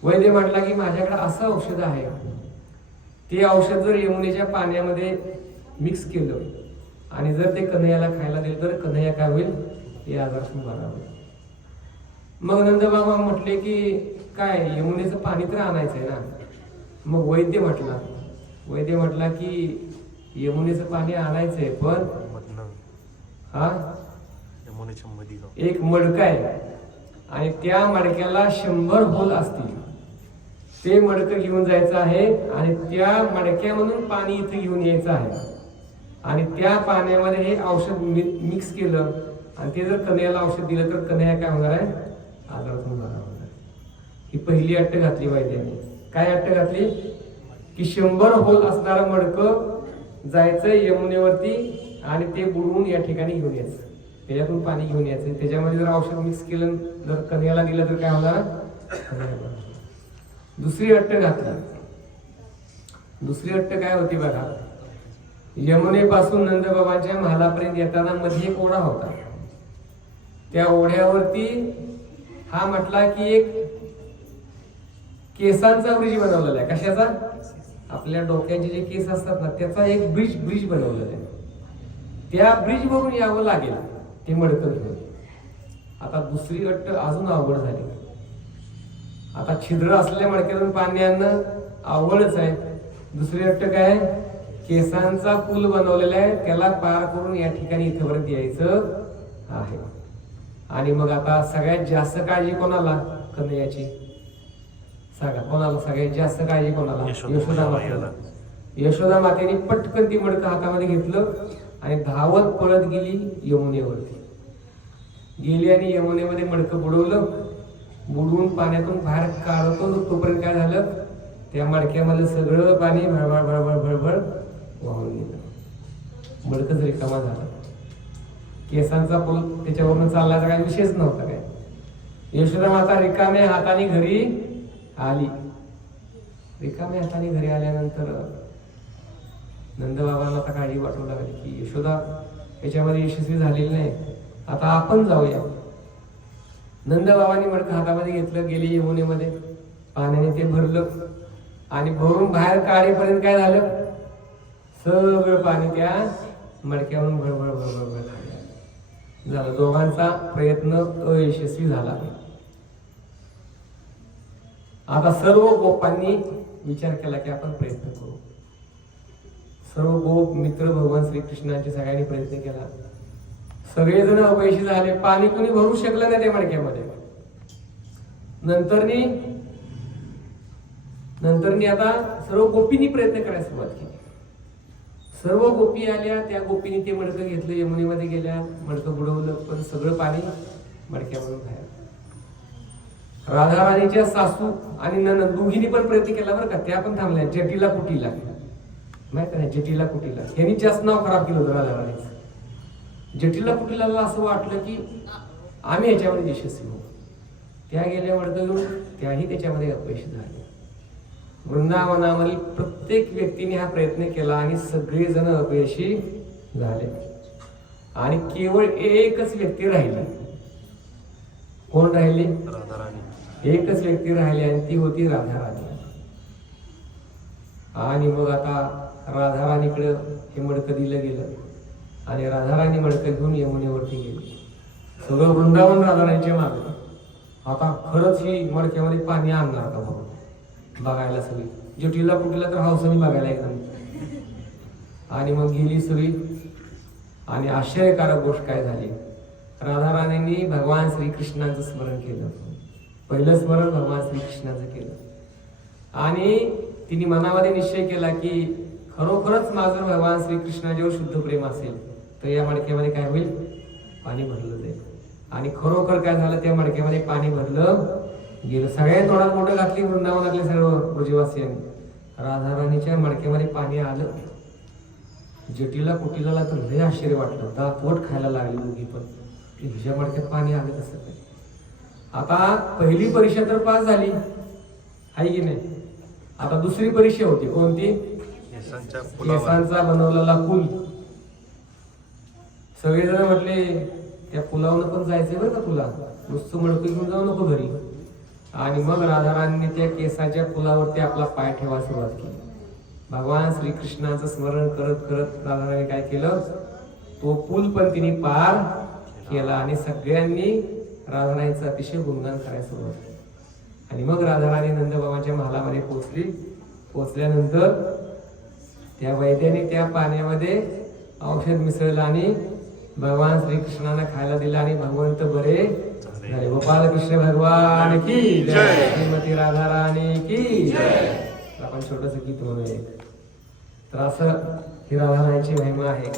वैद्य म्हटला की माझ्याकडे असं औषध आहे, ते औषध जर यमुनेच्या पाण्यामध्ये मिक्स केलं आणि जर ते कन्हैयाला खायला दिलं तर कन्हैया काय होईल? हे आजारातून बरा होईल. मग नंदबाबा म्हटले की काय यमुनेचं पाणी तर आणायचं आहे ना. मग वैद्य म्हटला की यमुनेचं पाणी आणायचंय पण एक मडकं आहे आणि त्या मडक्याला 100 होल असतील. ते मडकं घेऊन जायचं आहे आणि त्या मडक्यामधून पाणी इथे घेऊन यायचं आहे आणि त्या पाण्यामध्ये हे औषध मिक्स केलं आणि ते जर कन्हैयाला औषध दिलं तर कन्हैया काय होणार आहे? आजारातून बरा होणार. ही पहिली अट्ट घातली वैद्याने. काय अट्ट घातली? की 100 होल असणारं मडकं जायचं यमुनेवरती आणि ते बुडवून या ठिकाणी घेऊन यायचं, त्याच्यातून पाणी घेऊन यायचं. त्याच्यामध्ये जर औषध मिक्स केलं जर कन्हैयाला दिलं तर काय होणार? दुसरी अट्ट घातली. दुसरी अट्ट काय होती बघा? यमुनेपासून नंदबाबांच्या महालापर्यंत येताना मध्ये एक ओढा होता. त्या ओढ्यावरती हा म्हटला की एक केसांचा ब्रिज बनवलेला आहे. कशाचा? आपल्या डोक्याचे जे केस असतात ना त्याचा एक ब्रिज बनवलेला आहे. त्या ब्रिज वरून यावं लागेल ते मडकं घेऊन. आता दुसरी अट्ट अजून अवघड झाली. आता छिद्र असलेल्या मडक्यातून पाणी आणणं अवघडच आहे. दुसरी अट्ट काय? केसांचा पूल बनवलेला आहे, त्याला पार करून या ठिकाणी इथपर्यंत यायचं आहे. आणि मग आता सगळ्यात जास्त काळजी कोणाला? कन्हैयाची. सांगा कोणाला सगळ्यात जास्त काळजी कोणाला? यशोदा मातेला. यशोदा मातेने पटकन ती मडकं हातामध्ये घेतलं आणि धावत पळत गेली यमुनेवरती. गेली आणि यमुनेमध्ये मडकं बुडवलं. बुडवून पाण्यातून बाहेर काढतो तोपर्यंत काय झालं? त्या मडक्यामध्ये सगळं पाणी भळभळ भळभळ भळभळ वाहून गेलं. मडकंच रिकामा झालं. केसांचा पूल त्याच्यावरून चालण्याचा काही विषयच नव्हता. काय यशोदा माता रिकाम्या हाताने घरी आली. रिकाम्या हाताने घरी आल्यानंतर नंदबाबांना आता काळजी वाटू लागली की यशोदा याच्यामध्ये यशस्वी झालेली नाही. आता आपण जाऊया. नंदबाबांनी मडकं हातामध्ये घेतलं, गेली यमुनेमध्ये, पाण्याने ते भरलं आणि भरून बाहेर काढेपर्यंत काय झालं, सगळं पाणी त्या मडक्यावरून भरभर भरभर भर झालं. दोघांचा प्रयत्न अयशस्वी झाला. आता सर्व गोपांनी विचार केला की आपण प्रयत्न करू. सर्व गोप मित्र भगवान श्रीकृष्णांचे सगळ्यांनी प्रयत्न केला. सगळेजण अपयशी झाले. पाणी कोणी भरू शकलं नाही त्या मडक्यामध्ये. नंतरनी आता सर्व गोपींनी प्रयत्न करायला सुरुवात केली. सर्व गोपी आल्या, त्या गोपींनी ते मडकं घेतलं, यमुनेमध्ये गेल्या, मडकं बुडवलं, पण सगळं पाणी मडक्यामधून बाहेर. राधाराणीच्या सासू आणि नणंद दोघींनी पण प्रयत्न केला बरं का. त्या पण थांबल्या. जटीला कुटीला माहित नाही, जटीला कुटीला यांनी जास्त नाव खराब केलं होतं राधाराणीचं. जटीला कुटीला असं वाटलं की आम्ही याच्यामध्ये यशस्वी होऊ. त्या गेल्या मडकं घेऊन, त्याही त्याच्यामध्ये अपयशी झाले. वृंदावनामधील प्रत्येक व्यक्तीने हा प्रयत्न केला आणि सगळेजण अपयशी झाले. आणि केवळ एकच व्यक्ती राहिली. कोण राहिली? राधाराणी. एकच व्यक्ती राहिली आणि ती होती राधाराणी. आणि मग आता राधाराणीकडे हे मडकं दिलं गेलं आणि राधाराणी मडकं घेऊन यमुनेवरती गेली. सगळं वृंदावन राधाराणीच्या मागे. आता खरंच ही मडक्यामध्ये पाणी आणणार का म्हणून बघायला सगळी. जटीला कुटीला तर हौसनी बघायला एकदम. आणि मग गेली सगळी. आणि आश्चर्यकारक गोष्ट काय झाली, राधाराणींनी भगवान श्रीकृष्णाचं स्मरण केलं. पहिलं स्मरण भगवान श्रीकृष्णाचं केलं आणि तिने मनामध्ये निश्चय केला की खरोखरच माझं भगवान श्रीकृष्णाच्यावर शुद्ध प्रेम असेल तर या मडक्यामध्ये काय होईल, पाणी भरलं जाईल. आणि खरोखर काय झालं, त्या मडक्यामध्ये पाणी भरलं गेलं. सगळ्या तोंडात मोठं घातली वृंदावनातले सर्व ब्रजवासियांनी. राधाराणीच्या मडक्यामध्ये पाणी आलं. जटीला कुटीला तर लय आश्चर्य वाटलं. दातवट खायला लागली दोघी पण की हिच्या मडक्यात पाणी आलं कसं काय. आता पहिली परीक्षा तर पास झाली आहे की नाही. आता दुसरी परीक्षा होती. कोणती? केसांचा बनवलेला पूल. सगळेजण म्हटले त्या पुलावनं पण जायचंय बरं का तुला, नुसतं मडकं घेऊन जाऊ नको घरी. आणि मग राधाराणीने त्या केसाच्या पुलावरती आपला पाय ठेवायला सुरुवात केली. भगवान श्रीकृष्णाचं स्मरण करत करत राधाराणी काय केलं, तो पूल पण तिने पार केला आणि सगळ्यांनी राधाराणीचं अतिशय गुणगान करायला सुरुवात केली. आणि मग राधाराणी नंदबाबांच्या महालामध्ये पोहोचली. पोहोचल्यानंतर त्या वैद्याने त्या पाण्यामध्ये औषध मिसळलं आणि भगवान श्रीकृष्णांना खायला दिलं आणि भगवंत बरे झाले. गोपाल कृष्ण भगवान की जय, श्रीमती राधाराणी की जय. आपण छोटस गीत म्हणूया. तर असं ही राधाराणीची महिमा आहे.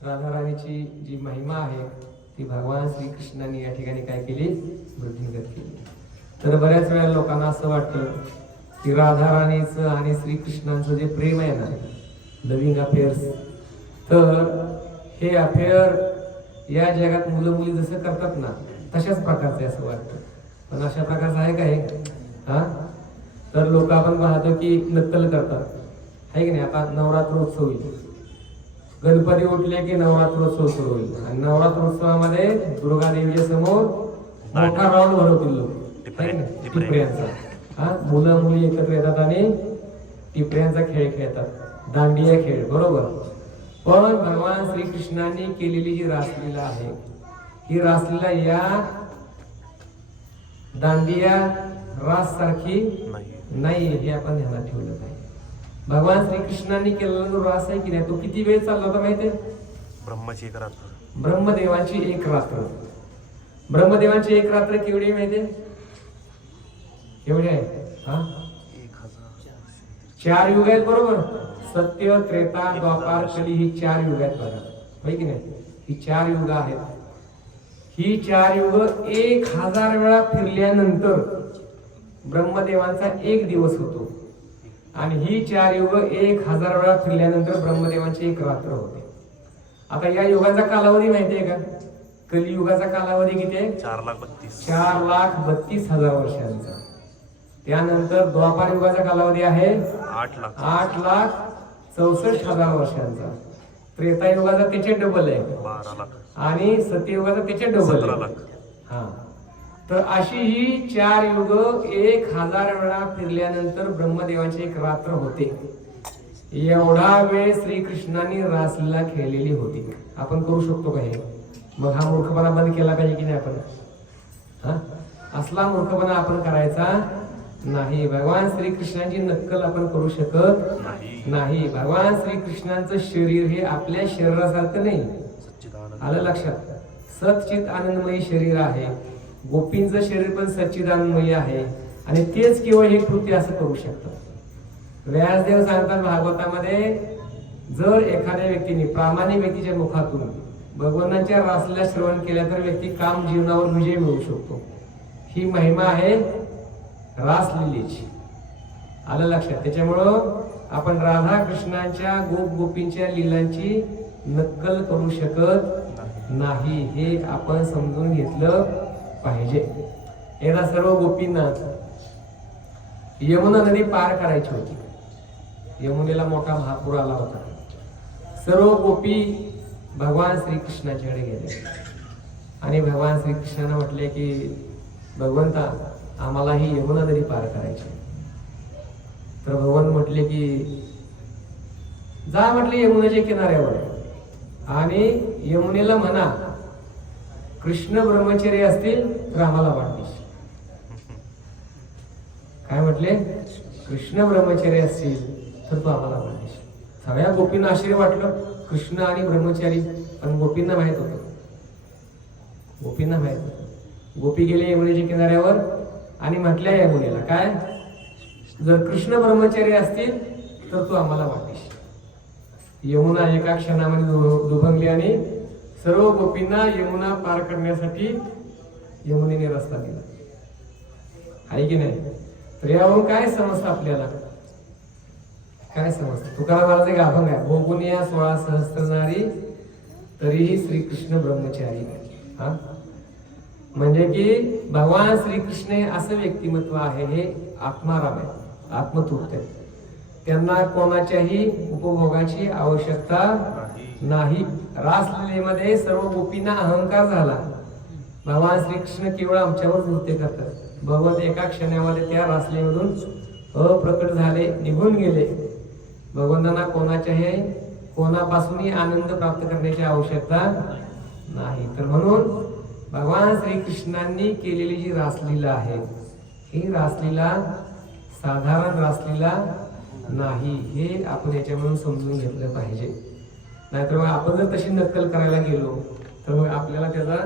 राधाराणीची जी महिमा आहे ती भगवान श्रीकृष्णांनी या ठिकाणी काय केली, वृद्धिंगत केली. तर बऱ्याच वेळा लोकांना असं वाटतं की राधाराणीचं आणि श्रीकृष्णांचं जे प्रेम आहे ना, लव्हिंग अफेअर्स, तर हे अफेअर या जगात मुलं मुली जसं करतात ना तशाच प्रकारचं आहे असं वाटतं. पण अशा प्रकारचं आहे का हे? हा, तर लोक आपण पाहतो की नक्कल करतात, आहे की नाही. आता नवरात्रोत्सव होईल, गणपती उठले की नवरात्रोत्सव सुरू होईल आणि नवरात्रोत्सवामध्ये दुर्गा देवीच्या समोर मोठा राऊंड भरवतील लोक, टिपऱ्यांचा. हा, मुलं मुली एकत्र येतात आणि टिपऱ्यांचा खेळ खेळतात, दांडिया खेळ, बरोबर. पण भगवान श्रीकृष्णांनी केलेली जी रासलीला आहे, ही रासलीला या दांडिया रास सारखी नाही, हे आपण ध्यानात ठेवलं पाहिजे. भगवान श्रीकृष्णांनी केलेला जो रास आहे की नाही, तो किती वेळ चालला होता माहितीये? ब्रह्माची एक रात्र. ब्रह्मदेवांची एक रात्र. ब्रह्मदेवांची एक रात्र केवढी माहितीये? केवढी आहे? हा, 4 युग आहेत, बरोबर. सत्य, त्रेता, द्वापार, कली, ही 4 युग आहेत बघा, होय की नाही. ही 4 युग आहेत. ही 4 युग 1000 वेळा फिरल्यानंतर ब्रह्मदेवांचा एक दिवस होतो आणि ही 4 युग 1000 वेळा फिरल्यानंतर ब्रह्मदेवांची एक रात्र होते. आता या युगाचा कालावधी माहितीये का? कलियुगाचा कालावधी किती आहे? 4,32,000 वर्षांचा. त्यानंतर द्वापार युगाचा कालावधी आहे 8,64,000 वर्षांचा. त्रेतायुगाचा त्याचे डबल आहे 12 लाख आणि सत्ययुगाचा त्याचे डबल आहे. हा, तर अशी ही 4 युग 1000 वेळा फिरल्यानंतर ब्रह्मदेवाची एक रात्र होते. एवढा वेळ श्रीकृष्णांनी रासलीला खेळलेली होती. आपण करू शकतो का हे? मग हा मूर्खपणा बंद केला पाहिजे की नाही आपण? हा, असला मूर्खपणा आपण करायचा नाही. भगवान श्रीकृष्णांची नक्कल आपण करू शकत नाही. भगवान श्रीकृष्णांचं शरीर हे आपल्या शरीरासारखं नाही. आलं लक्षात? सच्चित आनंदमयी शरीर आहे. गोपींचं शरीर पण सच्चिदानंदमयी आहे आणि तेच केवळ हे कृत्य असं करू शकतात. व्यासदेव सांगतात भागवतामध्ये, जर एखाद्या व्यक्तीने, प्रामाणिक व्यक्तीच्या मुखातून भगवानाच्या रासलीला श्रवण केल्या तर व्यक्ती काम जीवनावर विजय मिळवू शकतो. ही महिमा आहे रासलीलेची. आलं लक्षात? त्याच्यामुळं आपण राधा कृष्णांच्या गोप गोपींच्या लीलांची नक्कल करू शकत नाही, हे आपण समजून घेतलं पाहिजे. एकदा सर्व गोपींना यमुना नदी पार करायची होती. यमुनेला मोठा महापूर आला होता. सर्व गोपी भगवान श्रीकृष्णाच्याकडे गेले आणि भगवान श्रीकृष्णाने म्हटले की भगवंता, आम्हाला ही यमुना नदी पार करायची. तर भगवान म्हटले की जा, म्हटले यमुनेच्या किनाऱ्यावर आणि यमुनेला म्हणा कृष्ण ब्रह्मचर्य असतील तर आम्हाला वाढदिवस. काय म्हटले? कृष्ण ब्रह्मचर्य असतील तर तो आम्हाला वाढदिवस. सगळ्या गोपींना आश्चर्य वाटलं, कृष्ण आणि ब्रह्मचारी. पण गोपींना माहित होतं, गोपींना माहित होतं. गोपी गेले यमुनेच्या किनाऱ्यावर आणि म्हटल्या यमुनेला, काय, जर कृष्ण ब्रह्मचारी असतील तर तू आम्हाला वाढदिवस. यमुना एका क्षणामध्ये दुभंगली आणि सर्व गोपींना यमुना पार करण्यासाठी यमुनेने रस्ता दिला. आहे की नाही? तर यावरून काय समजतं आपल्याला? काय समजतं? तुकाराम महाराज एक अभंग आहे, भोगुनिया 16 सहस्त्रनारी तरीही श्रीकृष्ण ब्रह्मचारी. हा, म्हणजे की भगवान श्रीकृष्ण हे असं व्यक्तिमत्व आहे, हे आत्माराम आहे, आत्मतृप्त आहे. त्यांना कोणाच्याही उपभोगाची आवश्यकता नाही. रासलीलेमध्ये सर्व गोपींना अहंकार झाला. भगवान श्रीकृष्ण केवळ आमच्यावर नृत्य करतात. भगवंत एका क्षणामध्ये त्या रासलीमधून अप्रकट झाले, निघून गेले. भगवंतांना कोणाच्याही कोणापासूनही आनंद प्राप्त करण्याची आवश्यकता नाही. तर म्हणून भगवान श्रीकृष्णांनी केलेली जी रासलीला आहे, ही रासलीला साधारण रासलीला नाही, हे आपण याच्यामधून समजून घेतलं पाहिजे. नाहीतर मग आपण जर तशी नक्कल करायला गेलो तर मग आपल्याला त्याचा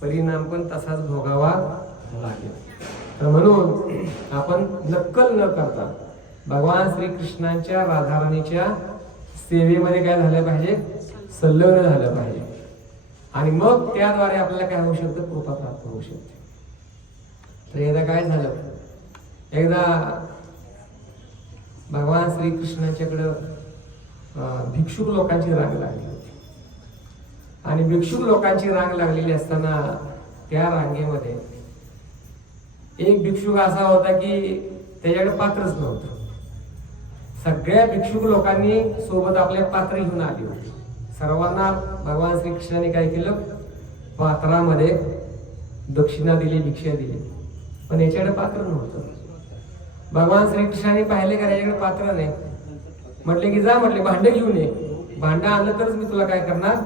परिणाम पण तसाच भोगावा लागेल. तर म्हणून आपण नक्कल न करता भगवान श्रीकृष्णांच्या राधाराणीच्या सेवेमध्ये काय झालं पाहिजे? संलग्न झालं पाहिजे आणि मग त्याद्वारे आपल्याला काय होऊ शकतं, कृपा प्राप्त होऊ शकते. तर एकदा काय झालं, एकदा भगवान श्रीकृष्णाच्याकडं भिक्षुक लोकांची रांग लागली होती आणि भिक्षुक लोकांची रांग लागलेली असताना त्या रांगेमध्ये एक भिक्षुक असा होता की त्याच्याकडे पात्रच नव्हतं. सगळ्या भिक्षुक लोकांनी सोबत आपल्या पात्र घेऊन आली होती. सर्वांना भगवान श्रीकृष्णाने काय केलं, पात्रामध्ये दक्षिणा दिली, भिक्षा दिली, पण याच्याकडे पात्र नव्हतं. भगवान श्रीकृष्णाने पाहिले का याच्याकडे पात्र नाही, म्हटले की जा, म्हटले भांडे घेऊन ये, भांडं आणलं तरच मी तुला काय करणार,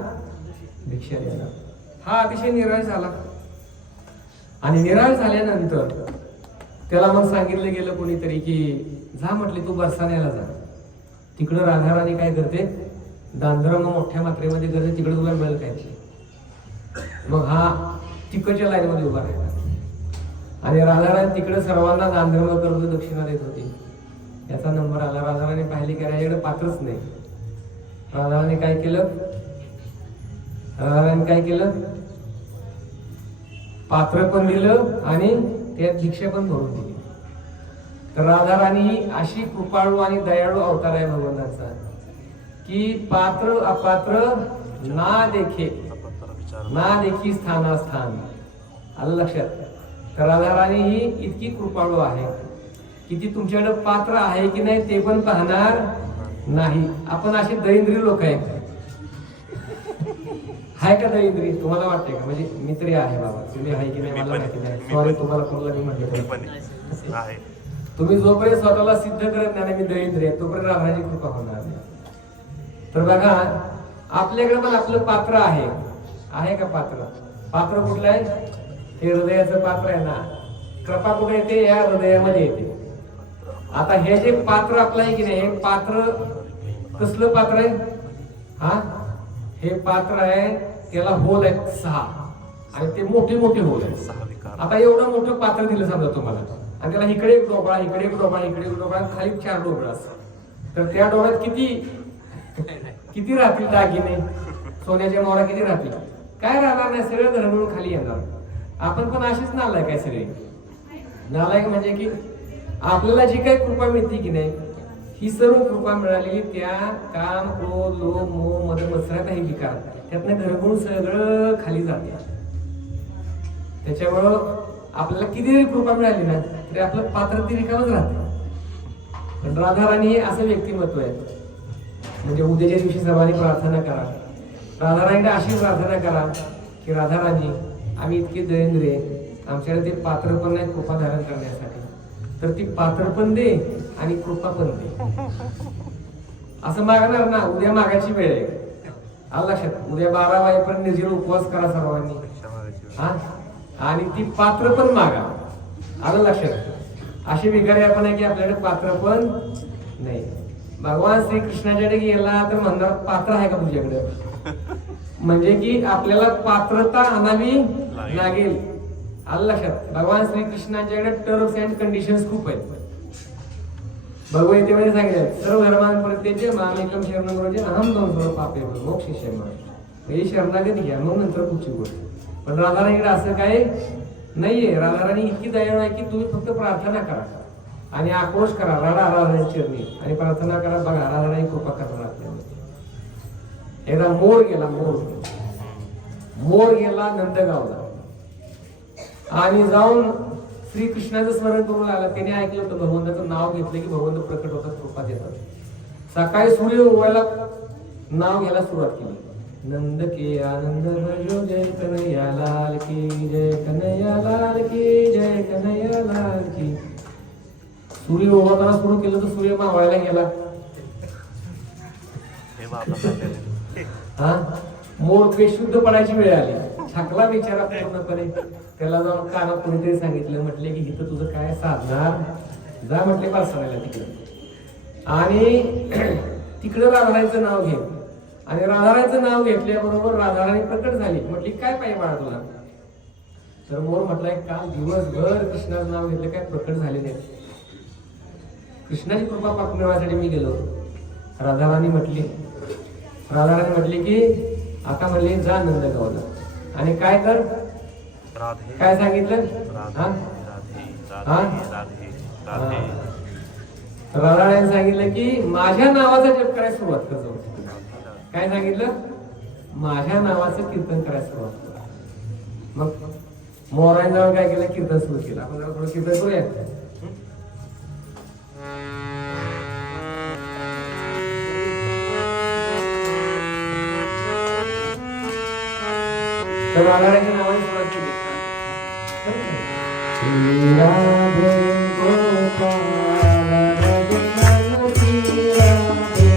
भिक्षा देणार. हा अतिशय निराश झाला आणि निराश झाल्यानंतर त्याला मग सांगितलं गेलं कोणीतरी की जा, म्हटले तू बरसाण्याला जा, तिकडं राधाराणी काय करते, दांधरम मोठ्या मात्रेमध्ये करते, तिकडे तुला मिळेल काय. मग हा तिकडच्या लाईन मध्ये उभा राहिला आणि राधाराणी तिकडे सर्वांना दानधर्म करतो, दक्षिणा देत होती. याचा नंबर आला. राधाराणी पाहिली की याच्याकडे पात्रच नाही. राधाराणी काय केलं, पात्र पण दिलं आणि त्यात भिक्षा पण भरून दिली. तर राधाराणी अशी कृपाळू आणि दयाळू अवतार आहे भगवंताचा की पात्र अपात्र ना देखी स्थानास्थान. आलं लक्षात. तर राधाराणी ही इतकी कृपाळू आहे की ती तुमच्याकडे पात्र आहे की नाही ते पण पाहणार नाही. आपण असे दरिद्री लोक आहे का दरिद्री, तुम्हाला वाटते का? म्हणजे मी तरी आहे बाबा, तुम्ही आहे की नाही मला माहिती नाही. सॉरी तुम्हाला कोणाला मी म्हटलं. तुम्ही जोपर्यंत स्वतःला सिद्ध करत नाही मी दरिद्री आहे तोपर्यंत राधाची कृपा होणार नाही. तर बघा आपल्याकडे पण आपलं पात्र आहे का पात्र? पात्र कुठलं आहे? हे हृदयाचं पात्र आहे ना. कृपा कुठे येते? या हृदयामध्ये येते. आता हे जे पात्र आपलं आहे की नाही, हे पात्र कसलं पात्र आहे? हा हे पात्र आहे, त्याला होल आहेत 6 आणि ते मोठे मोठे होल आहेत. आता एवढं मोठं पात्र दिलं समजा तुम्हाला आणि त्याला इकडे एक डोबळा, इकडे एक डोबळा, इकडे एक डोबळा, खाली 4 डोबळा असतात. तर त्या डोळ्यात किती राहतील दागिने, सोन्याच्या मोहरा किती राहतील? काय राहणार नाही, सगळं घरमिळून खाली येणार. आपण पण अशीच नालायक आहे सगळे. नालायक म्हणजे की आपल्याला जी काही कृपा मिळते की नाही, ही सर्व कृपा मिळालेली त्या काम, क्रोध, लोभ, मोह, मद, मत्सर काही विकार त्यातनं घरगुण सगळं खाली जाते. त्याच्यामुळं आपल्याला किती जरी कृपा मिळाली ना तरी आपलं पात्र ती रिकामच राहते. पण राधाराणी हे असं व्यक्तिमत्व आहे. म्हणजे उद्याच्या दिवशी सर्वांनी प्रार्थना करा, राधाराणीला अशी प्रार्थना करा की राधाराणी आम्ही इतके दरिद्र आहे, आमच्याकडे ते पात्र पण नाही कृपा धारण करण्यासाठी, तर ती पात्र पण दे आणि कृपा पण दे. असं मागणार ना, उद्या मागायची वेळ आहे. आलं लक्षात. उद्या 12 वाजेपर्यंत निर्जल उपवास करा सर्वांनी, हा, आणि ती पात्र पण मागा. आलं लक्षात. अशी विकारी आपण आहे की आपल्याकडे पात्र पण नाही. भगवान श्रीकृष्णाच्याकडे गेला तर म्हणणार पात्र आहे का तुझ्याकडे, म्हणजे की आपल्याला पात्रता आणावी लागेल. आलं लक्षात. भगवान श्रीकृष्णाच्याकडे टर्म्स अँड कंडिशन्स खूप आहेत. भगवद्गीतेमध्ये सांगितलं सर्व धर्मांप्रत्येचे मामेकम शरणं म्हणजे अहम दोन पापे मोक्षिष्य म्हणजे शरणागती घ्या मग नंतर पुढची गोष्ट. पण राधाराणीकडे असं काय नाहीये. राधाराणी इतकी दयाळू आहे की तुम्ही फक्त प्रार्थना करा आणि आक्रोश करा, रडा राधाच्या चरणी आणि प्रार्थना करा. बघा राधाराणी कृपा करणार आपल्यामध्ये. एकदा मोर गेला नंदगावला आणि जाऊन श्रीकृष्णाचं स्मरण करून आला. त्याने ऐकलं होतं भगवंताचं नाव घेतलं की भगवंत प्रकट होतात, कृपा देतात. सकाळी सूर्य उगवायला नाव घ्यायला सुरुवात केली. नंद के आनंद भजो जय कन्हैया लाल की जय, कन्हैया लाल की जय, कन्हैया लाल की. सूर्य उगवताना सुरू केलं तर सूर्य मावळायला गेला. हा मोर बेशुद्ध पडायची वेळ आली. थकला बिचारा पूर्णपणे. त्याला जाऊन कानात कोणीतरी सांगितलं, म्हटले की इथं तुझं काय साधणार, जा म्हटले पारसाळ्याला तिकडे. आणि तिकडं राधाराणीचं नाव घे. आणि राधाराणीचं नाव घेतल्याबरोबर राधाराणी प्रकट झाली. म्हटली काय पाहिजे बाळा तुला? तर मोर म्हटलाय काल दिवसभर कृष्णाचं नाव घेतलं, काय प्रकट झाले नाही. कृष्णाची कृपा मिळवण्यासाठी मी गेलो. राधाराणी म्हटली राधाराणी म्हटली की आता म्हणली जा नंदगावला आणि काय कर, राधे काय सांगितलं हा राधे राधे राधे राधाराणी सांगितलं की माझ्या नावाचा जप करायला सुरुवात कर जाऊ. काय सांगितलं, माझ्या नावाचं कीर्तन करायला सुरुवात कर. मग मोरायन जाऊन काय केलं, कीर्तन सुरू केलं. आपण जरा थोडं कीर्तन करूया. तर राधाराणीच्या नावाने सुरुवात केली. राधे गोपाल रघुनाथी राधे.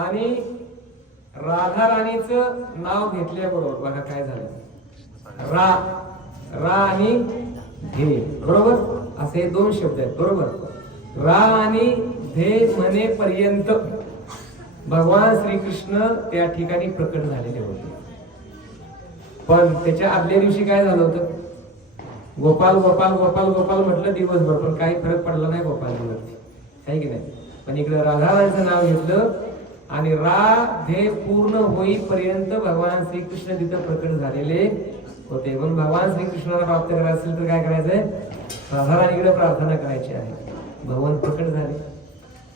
आणि राधा राणीचं नाव घेतल्याबरोबर बघा काय झालं, रा आणि धे, बरोबर असे दोन शब्द आहेत. बरोबर, रा आणि धे म्हणेपर्यंत भगवान श्रीकृष्ण त्या ठिकाणी प्रकट झालेले होते. पण त्याच्या आदल्या दिवशी काय झालं होतं, गोपाल गोपाल गोपाल गोपाल म्हटलं दिवसभर, पण काही फरक पडला नाही गोपालजीवरती, आहे की नाही. पण इकडे राधाराणीचं नाव घेतलं आणि राधे पूर्ण होईपर्यंत भगवान श्रीकृष्ण तिथं प्रकट झालेले होते. म्हणून भगवान श्रीकृष्णाला प्राप्त करायचं असेल तर काय करायचंय, राधाराणीकडे प्रार्थना करायची आहे. भगवान प्रकट झाले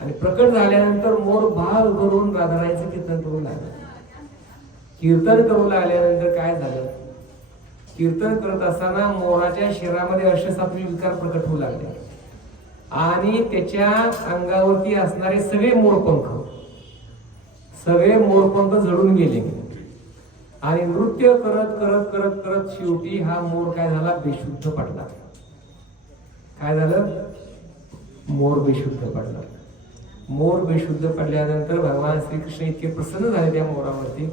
आणि प्रकट झाल्यानंतर मोर भाग भरून राधाराणीचं कीर्तन करू लागले. कीर्तन करू लागल्यानंतर काय झालं, कीर्तन करत असताना मोराच्या शरीरामध्ये अष्टसात्विक विकार प्रकट होऊ लागले. आणि कीर्तन करत असताना मोराच्या शरीरामध्ये अष्टसात्विक विकार प्रकट होऊ लागले. आणि कीर्तन करत असताना मोराच्या शरीरामध्ये अष्टसात्विक विकार प्रकट होऊ लागले. आणि कीर्तन करत असताना मोराच्या शरीरामध्ये अष्टसात्विक विकार प्रकट होऊ लागले. आणि त्याच्या अंगावरती असणारे सगळे मोरपंख झडून गेले आणि नृत्य करत करत करत करत शेवटी हा मोर काय झाला, बेशुद्ध पडला. काय झालं, मोर बेशुद्ध पडला. मोर बेशुद्ध पडल्यानंतर भगवान श्रीकृष्ण इतके प्रसन्न झाले त्या मोरावरती.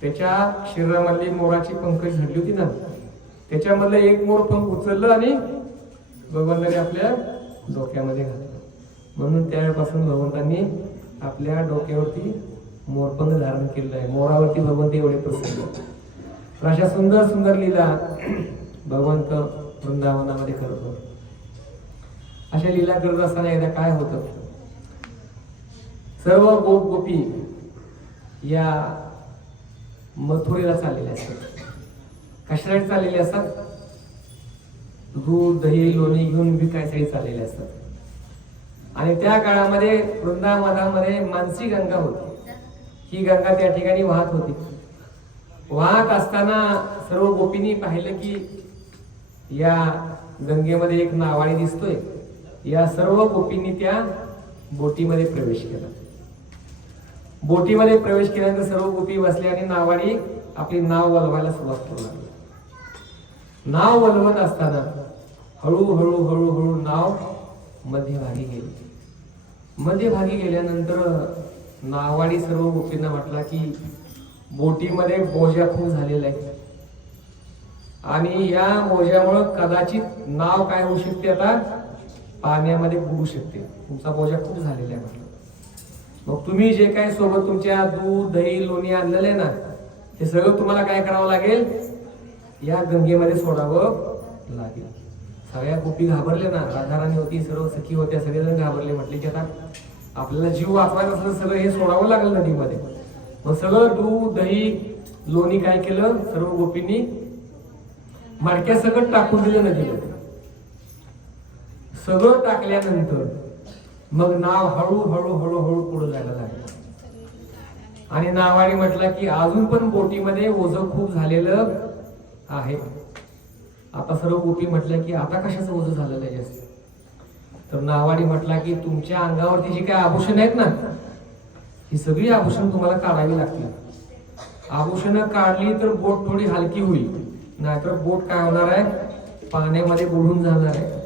त्याच्या शरीरामधली मोराची पंख झडली होती ना, त्याच्यामधलं एक मोर पंख उचललं आणि भगवंताने आपल्या डोक्यामध्ये घातलं. म्हणून त्यावेळेपासून भगवंतांनी आपल्या डोक्यावरती मोरपंख धारण केलेलं आहे. मोरावरती भगवंत एवढे प्रसन्न. तर अशा सुंदर सुंदर लीला भगवंत वृंदावनामध्ये करत होते. अशा लीला करत असताना एकदा काय होतं, सर्व गोप गोपी या मथुरेला चाललेले असतात. कशासाठी चाललेले असतात, दूध दही लोणी घेऊन विकायसाठी चाललेले असतात. आणि त्या काळामध्ये वृंदावनामध्ये मानसी गंगा होती. ही गंगा त्या ठिकाणी वाहत होती. वाहत असताना सर्व गोपींनी पाहिलं की या गंगेमध्ये एक नावाडी दिसतोय. या सर्व गोपींनी त्या बोटीमध्ये प्रवेश केला. बोटीमध्ये प्रवेश केल्यानंतर सर्व गोपी बसल्या आणि नावाडी आपली नाव वलवायला सुरुवात करू लागली. नाव वलवत असताना हळूहळू हळूहळू नाव मध्यभागी गेली. मध्यभागी गेल्यानंतर नावाडी सर्व गोपींना वाटला की बोटीमध्ये बोजा खूप झालेला आहे आणि या बोजामुळे कदाचित नाव काय होऊ शकते, आता पाण्यामध्ये बुडू शकते. तुमचा बोजा खूप झालेला आहे म्हटलं. मग तुम्ही जे काय सोबत तुमच्या दूध दही लोणी आणलेलं आहे ना, हे सगळं तुम्हाला काय करावं लागेल, या गंगेमध्ये सोडावं लागेल. सगळ्या गोपी घाबरले ना, राधाराणी होती, सर्व सखी होत्या, सगळेजण घाबरले. म्हटले की आता आपल्याला जीव वाचवायचा असलं सगळं हे सोडावं लागेल नदीमध्ये. मग सगळं दूध दही लोणी काय केलं, सर्व गोपींनी मडक्या सगळं टाकून दिलं नदीमध्ये. सगळं टाकल्यानंतर मग नाव हळूहळू हळूहळू पुढे जायला लागलं. आणि नावाडी म्हटला की अजून पण बोटीमध्ये ओझं खूप झालेलं आहे. आता सर्व गोपी म्हटल्या की आता कशाचं ओझं झालेलं आहे जास्त. तर नावाडी म्हटला की तुमच्या अंगावरती जी काय आभूषण आहेत ना, ही सगळी आभूषण तुम्हाला काढावी लागतील. आभूषण काढली तर बोट थोडी हलकी होईल, नाहीतर बोट काय होणार आहे, पाण्यामध्ये बुडून जाणार आहे.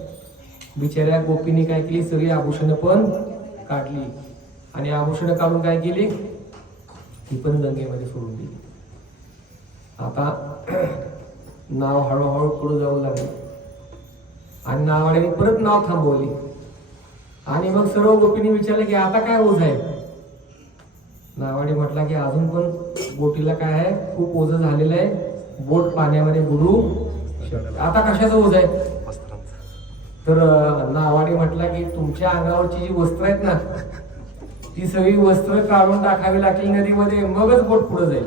बिचाऱ्या गोपींनी काय केली, सगळी आभूषणं पण काढली आणि आभूषणं काढून काय केली, ती पण गंगेमध्ये सोडून दिली. आता नाव हळूहळू पुढे जाऊ लागली आणि नावाने परत नाव थांबवली. आणि मग सर्व गोपींनी विचारले की आता काय ओझ आहे. नावाडी म्हटला की अजून पण बोटीला काय आहे, खूप ओझं झालेलं आहे, बोट पाण्यामध्ये बुडू शकते. आता कशाचं ओझ आहे. तर नावाडी म्हटला की तुमच्या अंगावरची जी वस्त्र आहेत ना, ती सगळी वस्त्र काढून टाकावी लागतील नदीमध्ये, मगच बोट पुढे जाईल.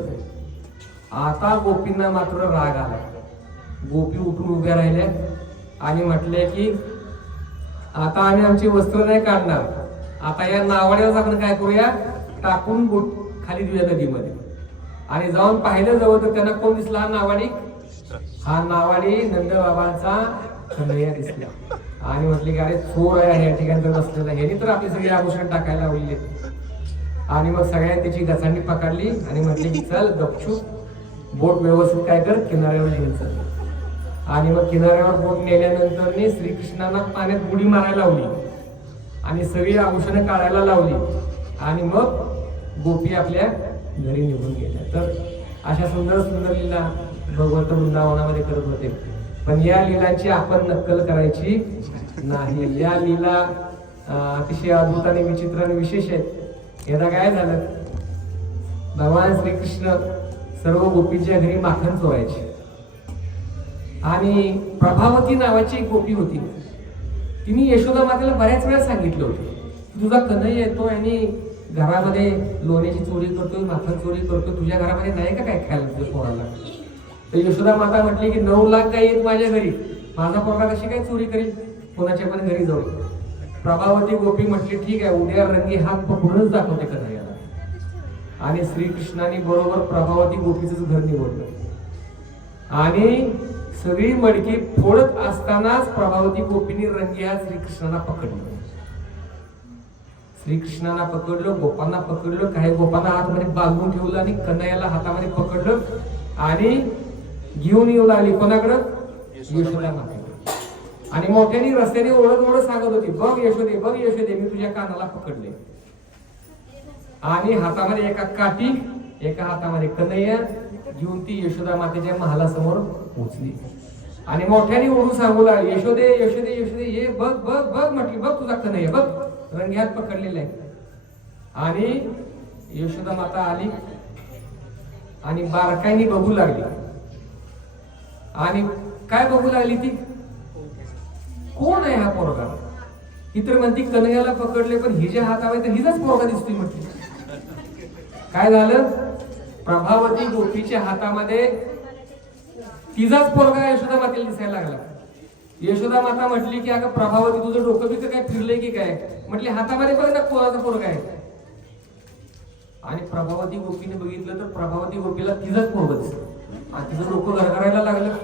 आता गोपींना मात्र राग आला. गोपी उठून उभ्या राहिल्या आणि म्हटले की आता आम्ही आमची वस्त्र नाही काढणार, आता या नावाड्यावर आपण काय करूया, टाकून बोट खाली देऊया नदीमध्ये. आणि जाऊन पाहिलं जवळ तर त्यांना कोण दिसला, हा नावाडी. हा नावाडी नंदबाबांचा कन्हैया दिसला. आणि म्हटले की अरे चोर आहे या ठिकाणी बसलेला, ह्यानी तर आपली सगळी आभूषण टाकायला लावलेली. आणि मग सगळ्यांनी त्याची गचांडी पकडली आणि म्हटले की चल गपचूप बोट व्यवस्थित काय कर, किनाऱ्यावर घेऊन चल. आणि मग किनाऱ्यावर बोट नेल्यानंतर श्रीकृष्णांना पाण्यात बुडी मारायला लावली आणि सगळी आभूषणं काढायला लावली आणि मग गोपी आपल्या घरी निघून गेल्या. तर अशा सुंदर सुंदर लीला भगवंत वृंदावनामध्ये करत होते. पण या लीलांची आपण नक्कल करायची नाही. या लीला अतिशय अद्भुत आणि विचित्र आणि विशेष आहेत. एकदा काय झालं, भगवान श्रीकृष्ण सर्व गोपींच्या घरी माखन चोरायचे आणि प्रभावती नावाची एक गोपी होती. तिने यशोदा मातेला बऱ्याच वेळा सांगितलं होतं, तुझा कन्हैया येतो आणि घरामध्ये लोण्याची चोरी करतोय, माखन चोरी करतोय, तुझ्या घरामध्ये नाही का काय खायला तुझ्या पोराला. तर यशोदा माता म्हटली की 9 लाख गायी आहेत माझ्या घरी, माझा पोरगा कशी काय चोरी करेल कोणाच्या पण घरी जाऊन. प्रभावती गोपी म्हटली ठीक आहे, उद्या रंगी हात पकडूनच दाखवते कन्हैयाला. आणि श्रीकृष्णाने बरोबर प्रभावती गोपीचंच घर निवडलं आणि सगळी मडकी फोडत असतानाच प्रभावती गोपींनी रंग्या श्रीकृष्णाला पकडलं. श्रीकृष्णाला पकडलं, गोपांना पकडलं, काही गोपांना हातामध्ये बांधून ठेवलं आणि कन्हैयाला हातामध्ये पकडलं आणि घेऊन येऊ लागली कोणाकडं? यशोदा मातेकडे. आणि मोठ्याने रस्त्याने ओढत सांगत होती, बघ यशोदे, बघ यशोदे, मी तुझ्या कानाला पकडले. आणि हातामध्ये एका काठी, एका हातामध्ये कन्हैया घेऊन ती यशोदा मातेच्या महालासमोर पोहोचली आणि मोठ्याने ओढून सांगू लागली, यशोदे यशोदे यशोदे, ये बघ बघ बघ म्हटली, बघ तुझा कन्हैया, बघ रंग्यात पकडलेला आहे. आणि यशोदा माता आली आणि बारकाईने बघू लागली. आणि काय बघू लागली ती? कोण आहे हा पोरगा? ही तर म्हणती कन्हैयाला पकडले, पण हिच्या हातावर तर हिचाच पोरगा दिसतोय म्हटली. काय झालं? प्रभावती गोपीच्या हातामध्ये तिचाच पोरगा यशोदा मातेला दिसायला लागला. यशोदा माता म्हटली की अगं प्रभावती, तुझं डोकं बिकं काय फिरलंय की काय? म्हटली हातामध्ये बघ ना कोणाचा पोरगा आहे. आणि प्रभावती गोपीने बघितलं तर प्रभावती गोपीला तिचाच पोरगा दिसलं आणि तिचं डोकं गरगरायला लागलं.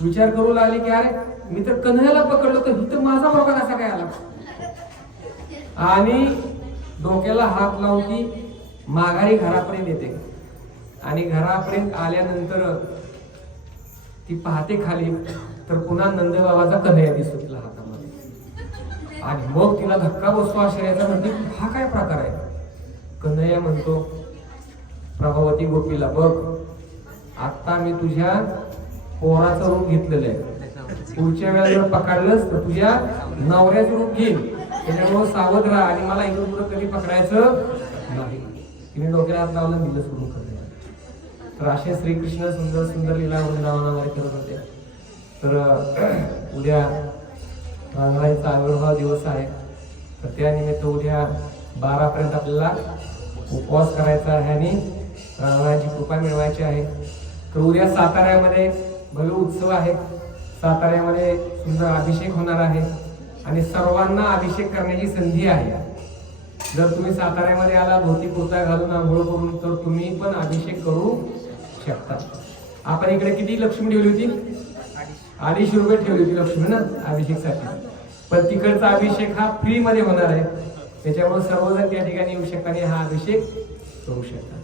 विचार करू लागली की अरे मी तर कन्हैयाला पकडलो, तर ही तर माझा पोरगा कसा काय आला? आणि डोक्याला हात लावून ती माघारी घरापर्यंत येते. आणि घरापर्यंत आल्यानंतर ती पाहते खाली, तर पुन्हा नंदबाबाचा कन्हैया दिसतो तिला हातामध्ये. आणि मग तिला धक्का बसतो आश्चर्याचा, म्हणते हा काय प्रकार आहे? कन्हैया म्हणतो प्रभावती गोपीला, बघ आता मी तुझ्या पोराचं रूप घेतलेलं आहे, पुढच्या वेळेला जर पकडलंस तर तुझ्या नवऱ्याचं रूप घेईन, त्याच्यामुळे सावध राहा आणि मला इथून पुढे कधी पकडायचं नाही. तिने डोक्याला हात लावला, दिलं सोडून कन्हैया. तर असे श्रीकृष्ण सुंदर सुंदर लीला वृंदावनामध्ये करत होते. तर उद्या रांगराईचा आविर्भाव दिवस आहे, तर त्यानिमित्त उद्या 12 पर्यंत आपल्याला उपवास करायचा आहे आणि रांगराची कृपा मिळवायची आहे. तर उद्या साताऱ्यामध्ये भव्य उत्सव आहे. साताऱ्यामध्ये सुंदर अभिषेक होणार आहे आणि सर्वांना अभिषेक करण्याची संधी आहे. जर तुम्ही साताऱ्यामध्ये आला धोती कुर्ता घालून आंघोळ करून, तर तुम्ही पण अभिषेक करू शकता. आपण इकडे किती लक्ष्मी ठेवली होती? 250 रुपये ठेवली होती लक्ष्मी ना अभिषेकसाठी. पण तिकडचा अभिषेक हा फ्री मध्ये होणार आहे, त्याच्यामुळे सर्वजण त्या ठिकाणी येऊ शकता आणि हा अभिषेक करू शकता.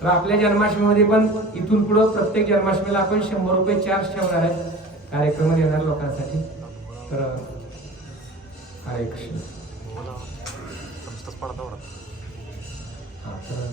तर आपल्या जन्माष्टमीमध्ये पण इथून पुढे प्रत्येक जन्माष्टमीला आपण 100 रुपये चार्ज ठेवणार आहे कार्यक्रम येणार लोकांसाठी. तर हरे कृष्ण. नुसतंच पडता हा तर